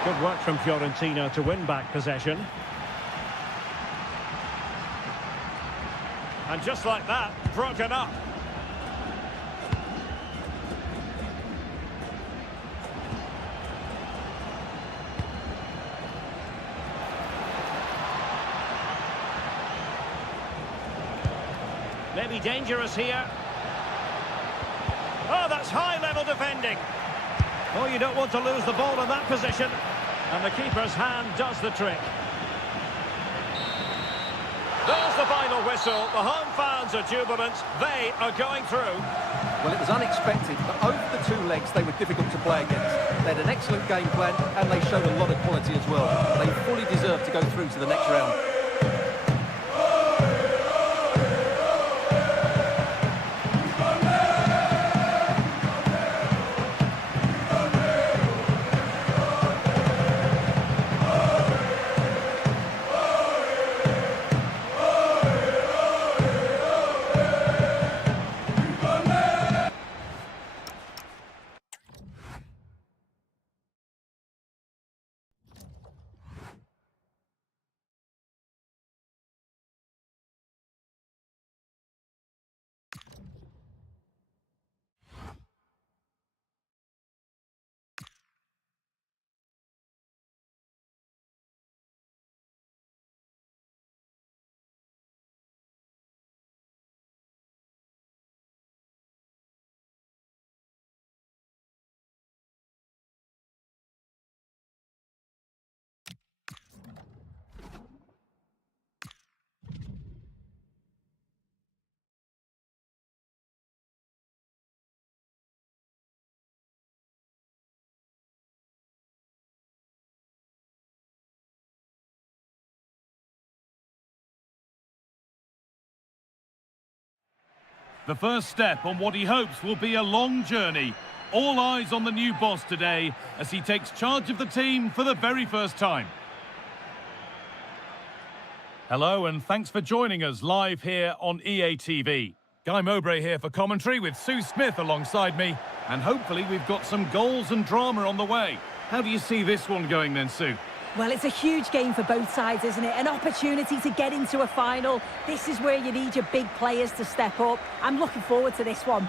Good work from Fiorentina to win back possession. And just like that, broken up. Maybe dangerous here. Oh, that's high-level defending. Oh, you don't want to lose the ball in that position. And the keeper's hand does the trick. There's the final whistle. The home fans are jubilant. They are going through. Well, it was unexpected, but over the two legs, they were difficult to play against. They had an excellent game plan, and they showed a lot of quality as well. They fully deserve to go through to the next round. The first step on what he hopes will be a long journey. All eyes on the new boss today as he takes charge of the team for the very first time. Hello and thanks for joining us live here on EA TV. Guy Mowbray here for commentary with Sue Smith alongside me. And hopefully we've got some goals and drama on the way. How do you see this one going then, Sue? Well, it's a huge game for both sides, isn't it? An opportunity to get into a final. This is where you need your big players to step up. I'm looking forward to this one.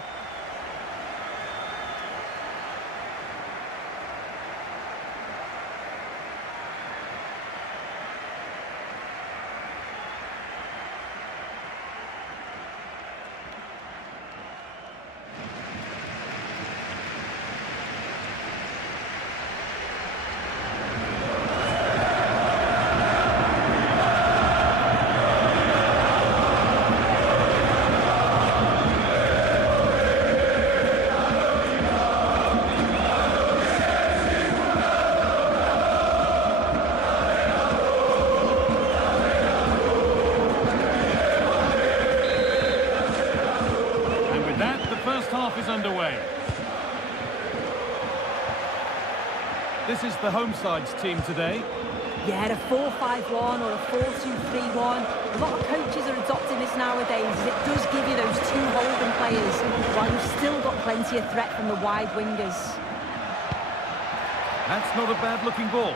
Is underway. This is the home side's team today. Yeah, a 4-5-1 or a 4-2-3-1. A lot of coaches are adopting this nowadays as it does give you those two holding players while you've still got plenty of threat from the wide wingers. That's not a bad looking ball.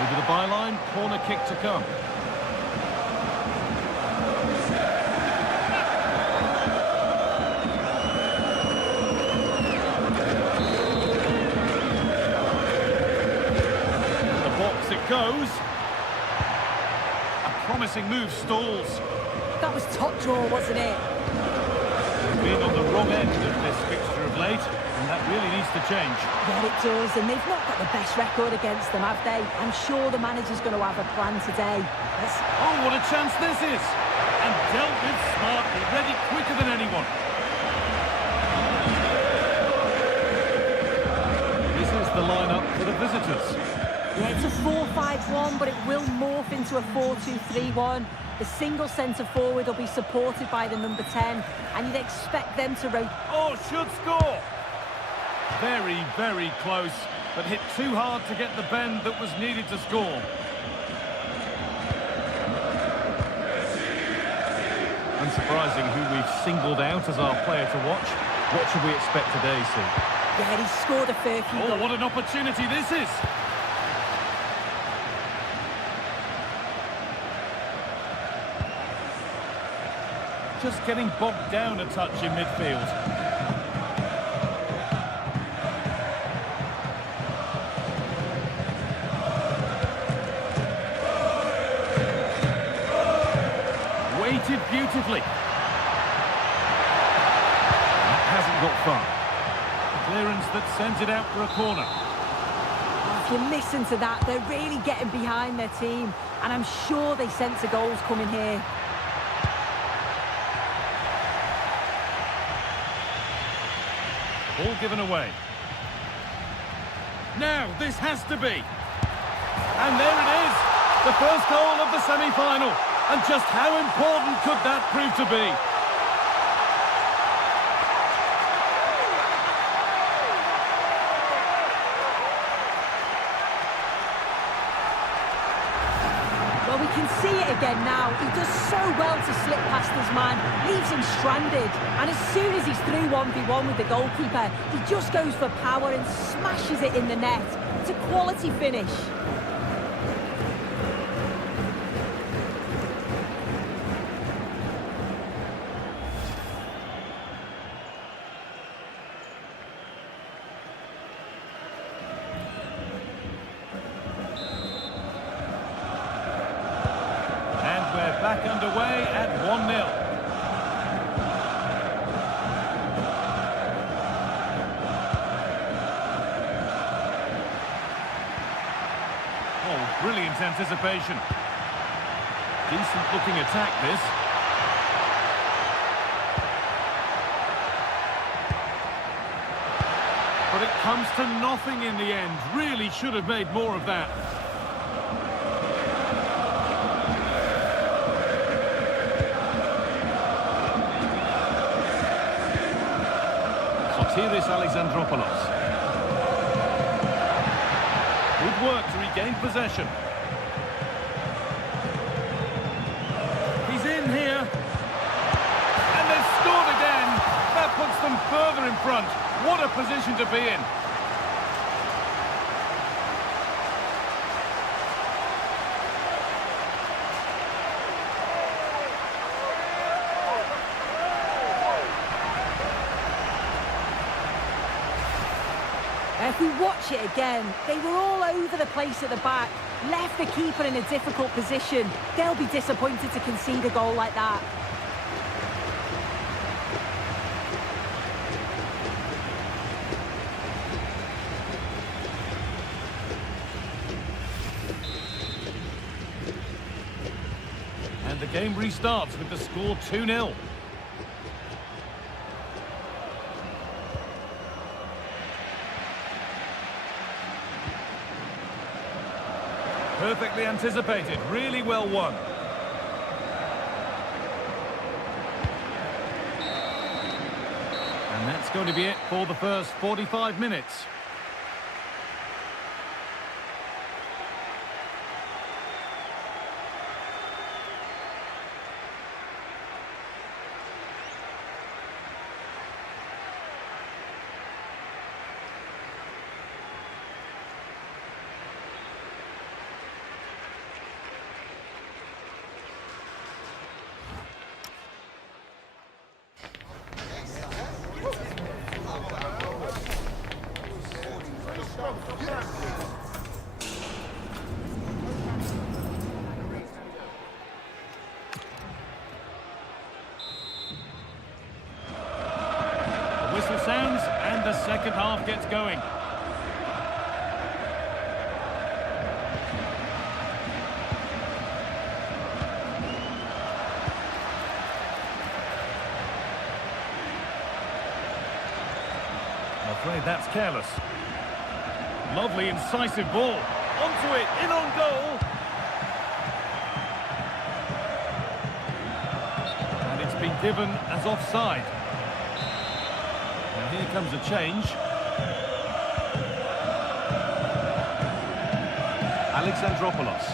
Over the byline, corner kick to come. Goes. A promising move stalls. That was top draw, wasn't it? They've been on the wrong end of this fixture of late, and that really needs to change. Yeah, it does, and they've not got the best record against them, have they? I'm sure the manager's going to have a plan today. Oh, what a chance this is! And dealt with smartly, ready quicker than anyone. This is the lineup for the visitors. Yeah, it's a 4-5-1, but it will morph into a 4-2-3-1. The single centre-forward will be supported by the number 10, and you'd expect them to rotate. Oh, should score! Very, very close, but hit too hard to get the bend that was needed to score. Unsurprising who we've singled out as our player to watch. What should we expect today, Sue? Yeah, he's scored a fair few goals. Oh, what an opportunity this is! Just getting bogged down a touch in midfield. Weighted beautifully. That hasn't got far. Clearance that sends it out for a corner. If you listen to that, they're really getting behind their team, and I'm sure they sense a goal's coming here. Ball given away. Now, this has to be. And there it is. The first goal of the semi-final. And just how important could that prove to be? Well, we can see it again now. He does so well to slip past his man, leaves him stranded. And as soon as he's through 1v1 with the goalkeeper, he just goes for power and smashes it in the net. It's a quality finish. We're back underway at 1-0. Oh, brilliant anticipation. Decent looking attack, this. But it comes to nothing in the end. Really should have made more of that. Alexandropoulos. Good work to regain possession. He's in here. And they've scored again. That puts them further in front. What a position to be in. If we watch it again, they were all over the place at the back, left the keeper in a difficult position. They'll be disappointed to concede a goal like that. And the game restarts with the score 2-0. Perfectly anticipated, really well won. And that's going to be it for the first 45 minutes. Whistle sounds and the second half gets going. I'm afraid that's careless. Lovely incisive ball. Onto it, in on goal. And it's been given as offside. Now here comes a change. Alexandropoulos.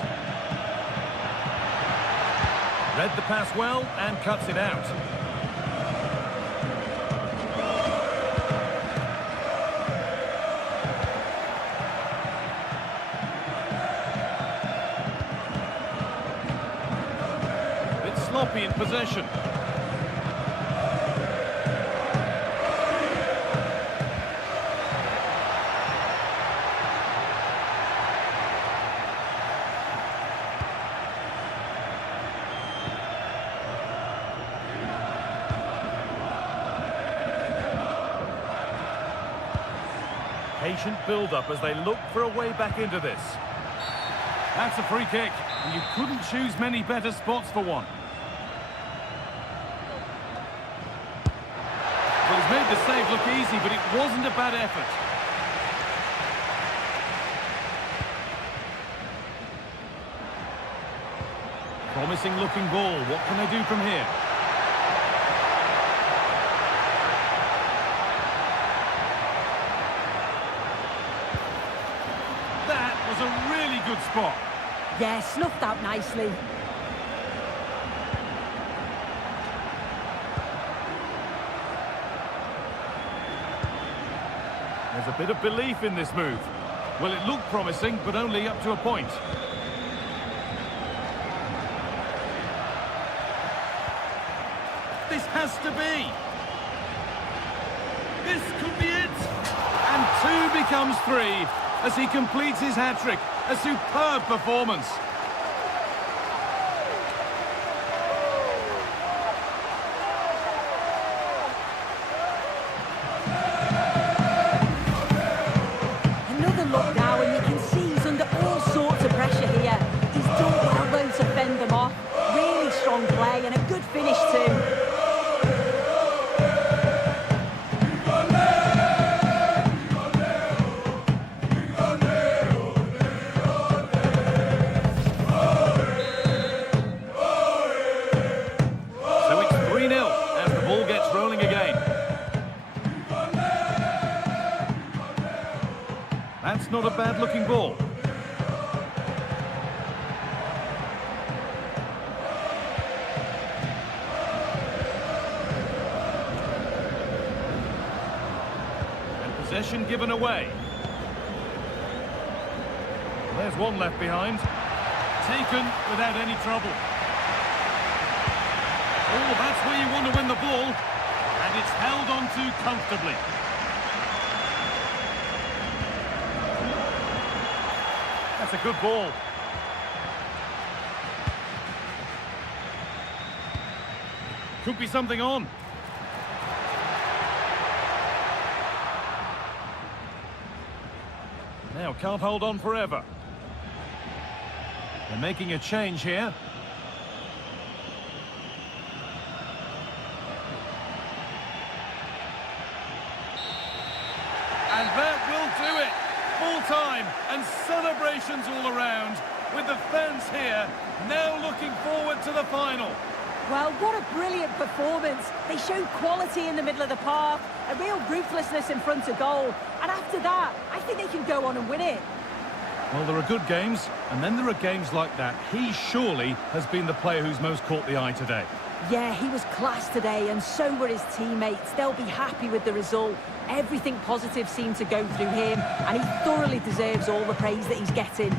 Read the pass well and cuts it out. Bit sloppy in possession. Patient build-up as they look for a way back into this. That's a free kick, and you couldn't choose many better spots for one. Well, he's made the save look easy, but it wasn't a bad effort. Promising looking ball. What can they do from here? That was a really good spot. Yeah, snuffed out nicely. There's a bit of belief in this move. Well, it looked promising, but only up to a point. This has to be. This could be it. And 2 becomes 3 as he completes his hat-trick. A superb performance. Another look now, and you can see he's under all sorts of pressure here. He's done well, though, to fend them off. Really strong play and a good finish, too. Possession given away. There's one left behind. Taken without any trouble. Oh, that's where you want to win the ball. And it's held on to comfortably. That's a good ball. Could be something on. Now, can't hold on forever. They're making a change here. And that will do it. Full time and celebrations all around, with the fans here now looking forward to the final. Well, what a brilliant performance. They showed quality in the middle of the park, a real ruthlessness in front of goal. And after that, I think they can go on and win it. Well, there are good games, and then there are games like that. He surely has been the player who's most caught the eye today. Yeah, he was class today, and so were his teammates. They'll be happy with the result. Everything positive seemed to go through him, and he thoroughly deserves all the praise that he's getting.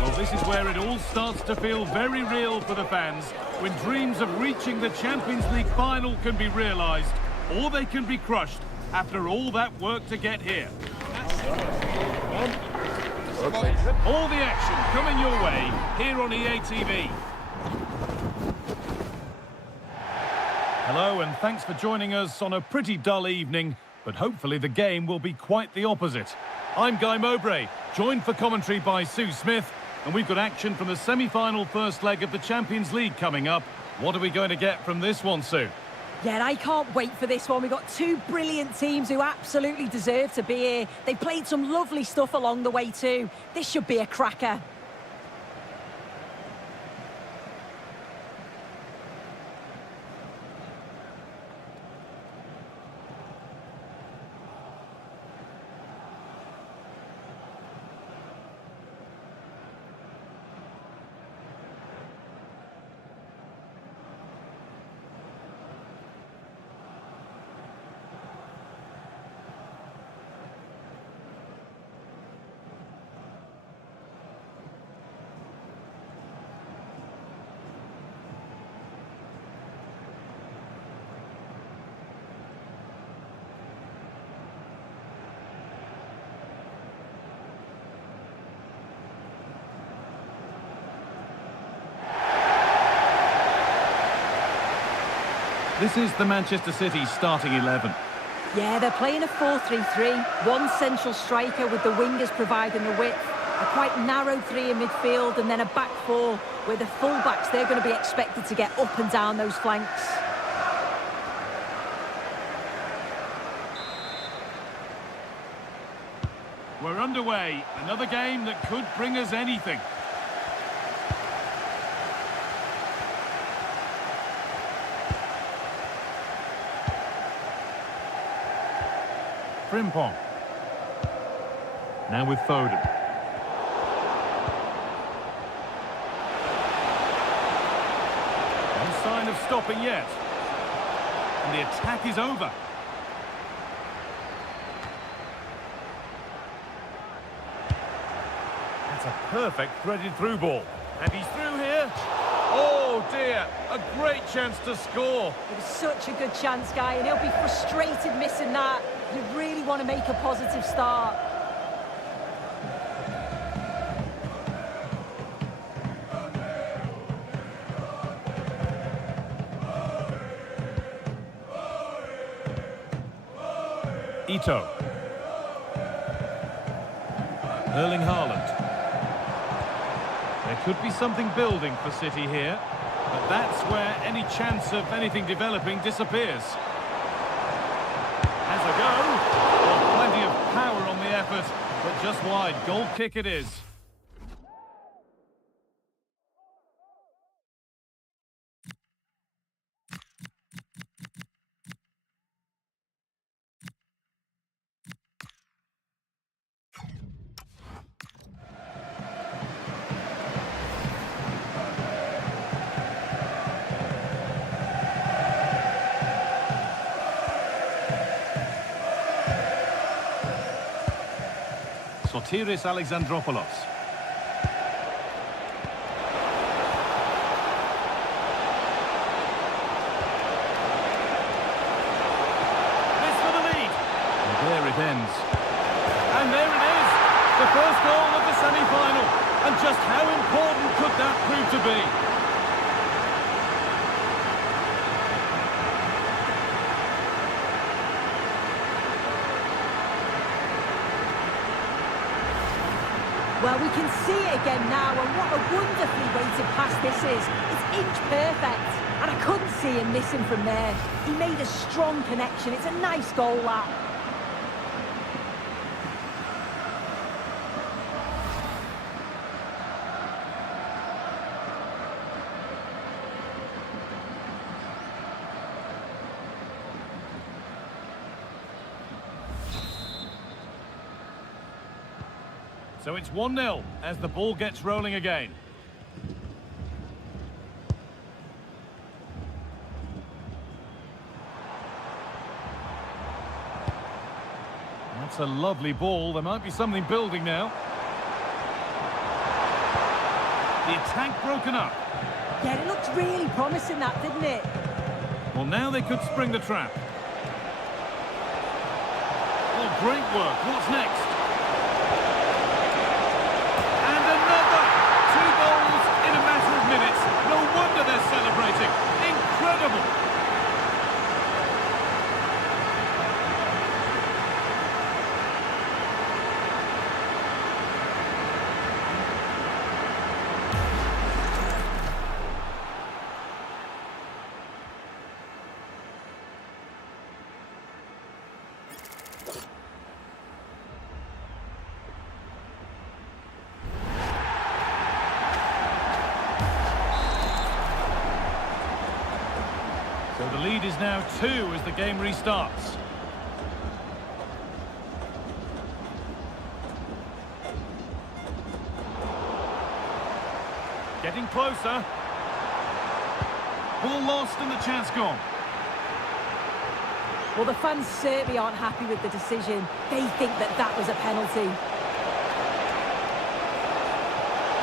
Well, this is where it all starts to feel very real for the fans, when dreams of reaching the Champions League final can be realised, or they can be crushed after all that work to get here. All the action coming your way here on EA TV. Hello, and thanks for joining us on a pretty dull evening, but hopefully the game will be quite the opposite. I'm Guy Mowbray, joined for commentary by Sue Smith, and we've got action from the semi-final first leg of the Champions League coming up. What are we going to get from this one, Sue? Yeah, and I can't wait for this one. We've got two brilliant teams who absolutely deserve to be here. They've played some lovely stuff along the way too. This should be a cracker. This is the Manchester City starting 11. Yeah, they're playing a 4-3-3. One central striker with the wingers providing the width. A quite narrow three in midfield and then a back four where the full-backs, they're going to be expected to get up and down those flanks. We're underway. Another game that could bring us anything. Frimpong. Now with Foden. No sign of stopping yet. And the attack is over. That's a perfect threaded through ball. And he's through here. Oh dear, a great chance to score. It was such a good chance, Guy, and he'll be frustrated missing that. You really want to make a positive start. Ito. Erling Haaland. There could be something building for City here, but that's where any chance of anything developing disappears. Has a go. Oh, plenty of power on the effort, but just wide. Goal kick it is. Sotiris Alexandropoulos. This for the lead. And there it ends. And there it is. The first goal of the semi-final. And just how important could that prove to be? Well, we can see it again now, and what a wonderfully weighted pass this is. It's inch perfect, and I couldn't see him missing from there. He made a strong connection. It's a nice goal, that. So it's 1-0 as the ball gets rolling again. That's a lovely ball. There might be something building now. The attack broken up. Yeah, it looked really promising, that, didn't it? Well, now they could spring the trap. Oh, great work. What's next? Minutes. No wonder they're celebrating. Incredible. So the lead is now 2 as the game restarts. Getting closer. Ball lost and the chance gone. Well, the fans certainly aren't happy with the decision. They think that that was a penalty.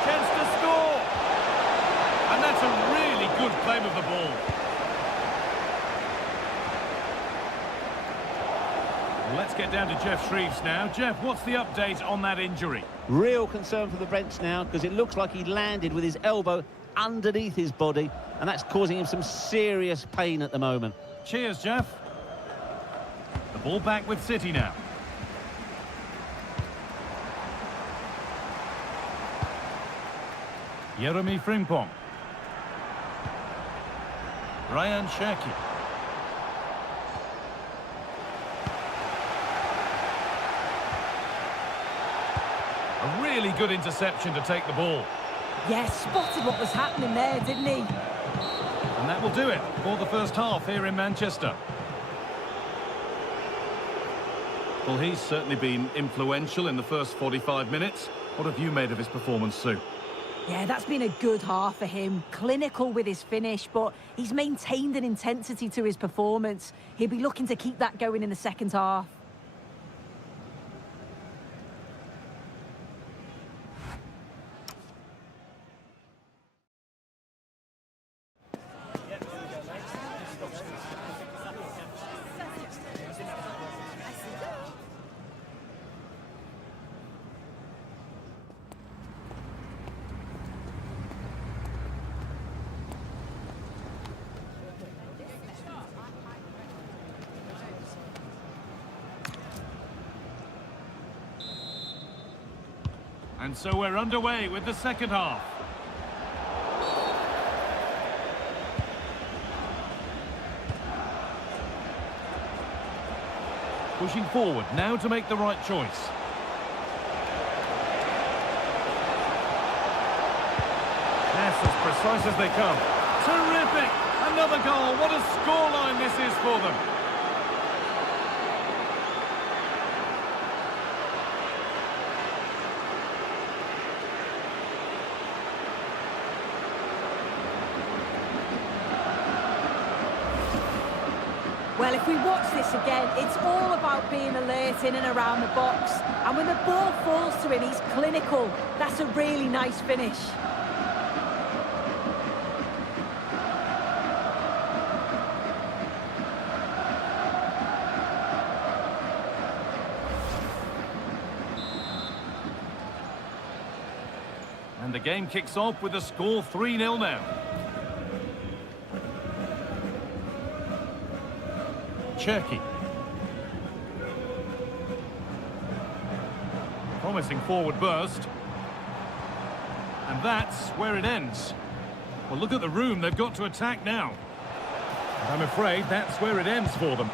Chance to score. And that's a really good claim of the ball. Let's get down to Jeff Shreves now. Jeff, what's the update on that injury? Real concern for the Brents now, because it looks like he landed with his elbow underneath his body, and that's causing him some serious pain at the moment. Cheers, Jeff. The ball back with City now. Jeremy Frimpong. Ryan Cherki. A really good interception to take the ball. Yeah, spotted what was happening there, didn't he? And that will do it for the first half here in Manchester. Well, he's certainly been influential in the first 45 minutes. What have you made of his performance, Sue? Yeah, that's been a good half for him. Clinical with his finish, but he's maintained an intensity to his performance. He'll be looking to keep that going in the second half. And so we're underway with the second half. Pushing forward now to make the right choice. Yes, as precise as they come. Terrific! Another goal. What a scoreline this is for them. Well, if we watch this again, it's all about being alert in and around the box. And when the ball falls to him, he's clinical. That's a really nice finish. And the game kicks off with the score 3-0 now. Cherki. Promising forward burst. And that's where it ends. Well, look at the room they've got to attack now. And I'm afraid that's where it ends for them.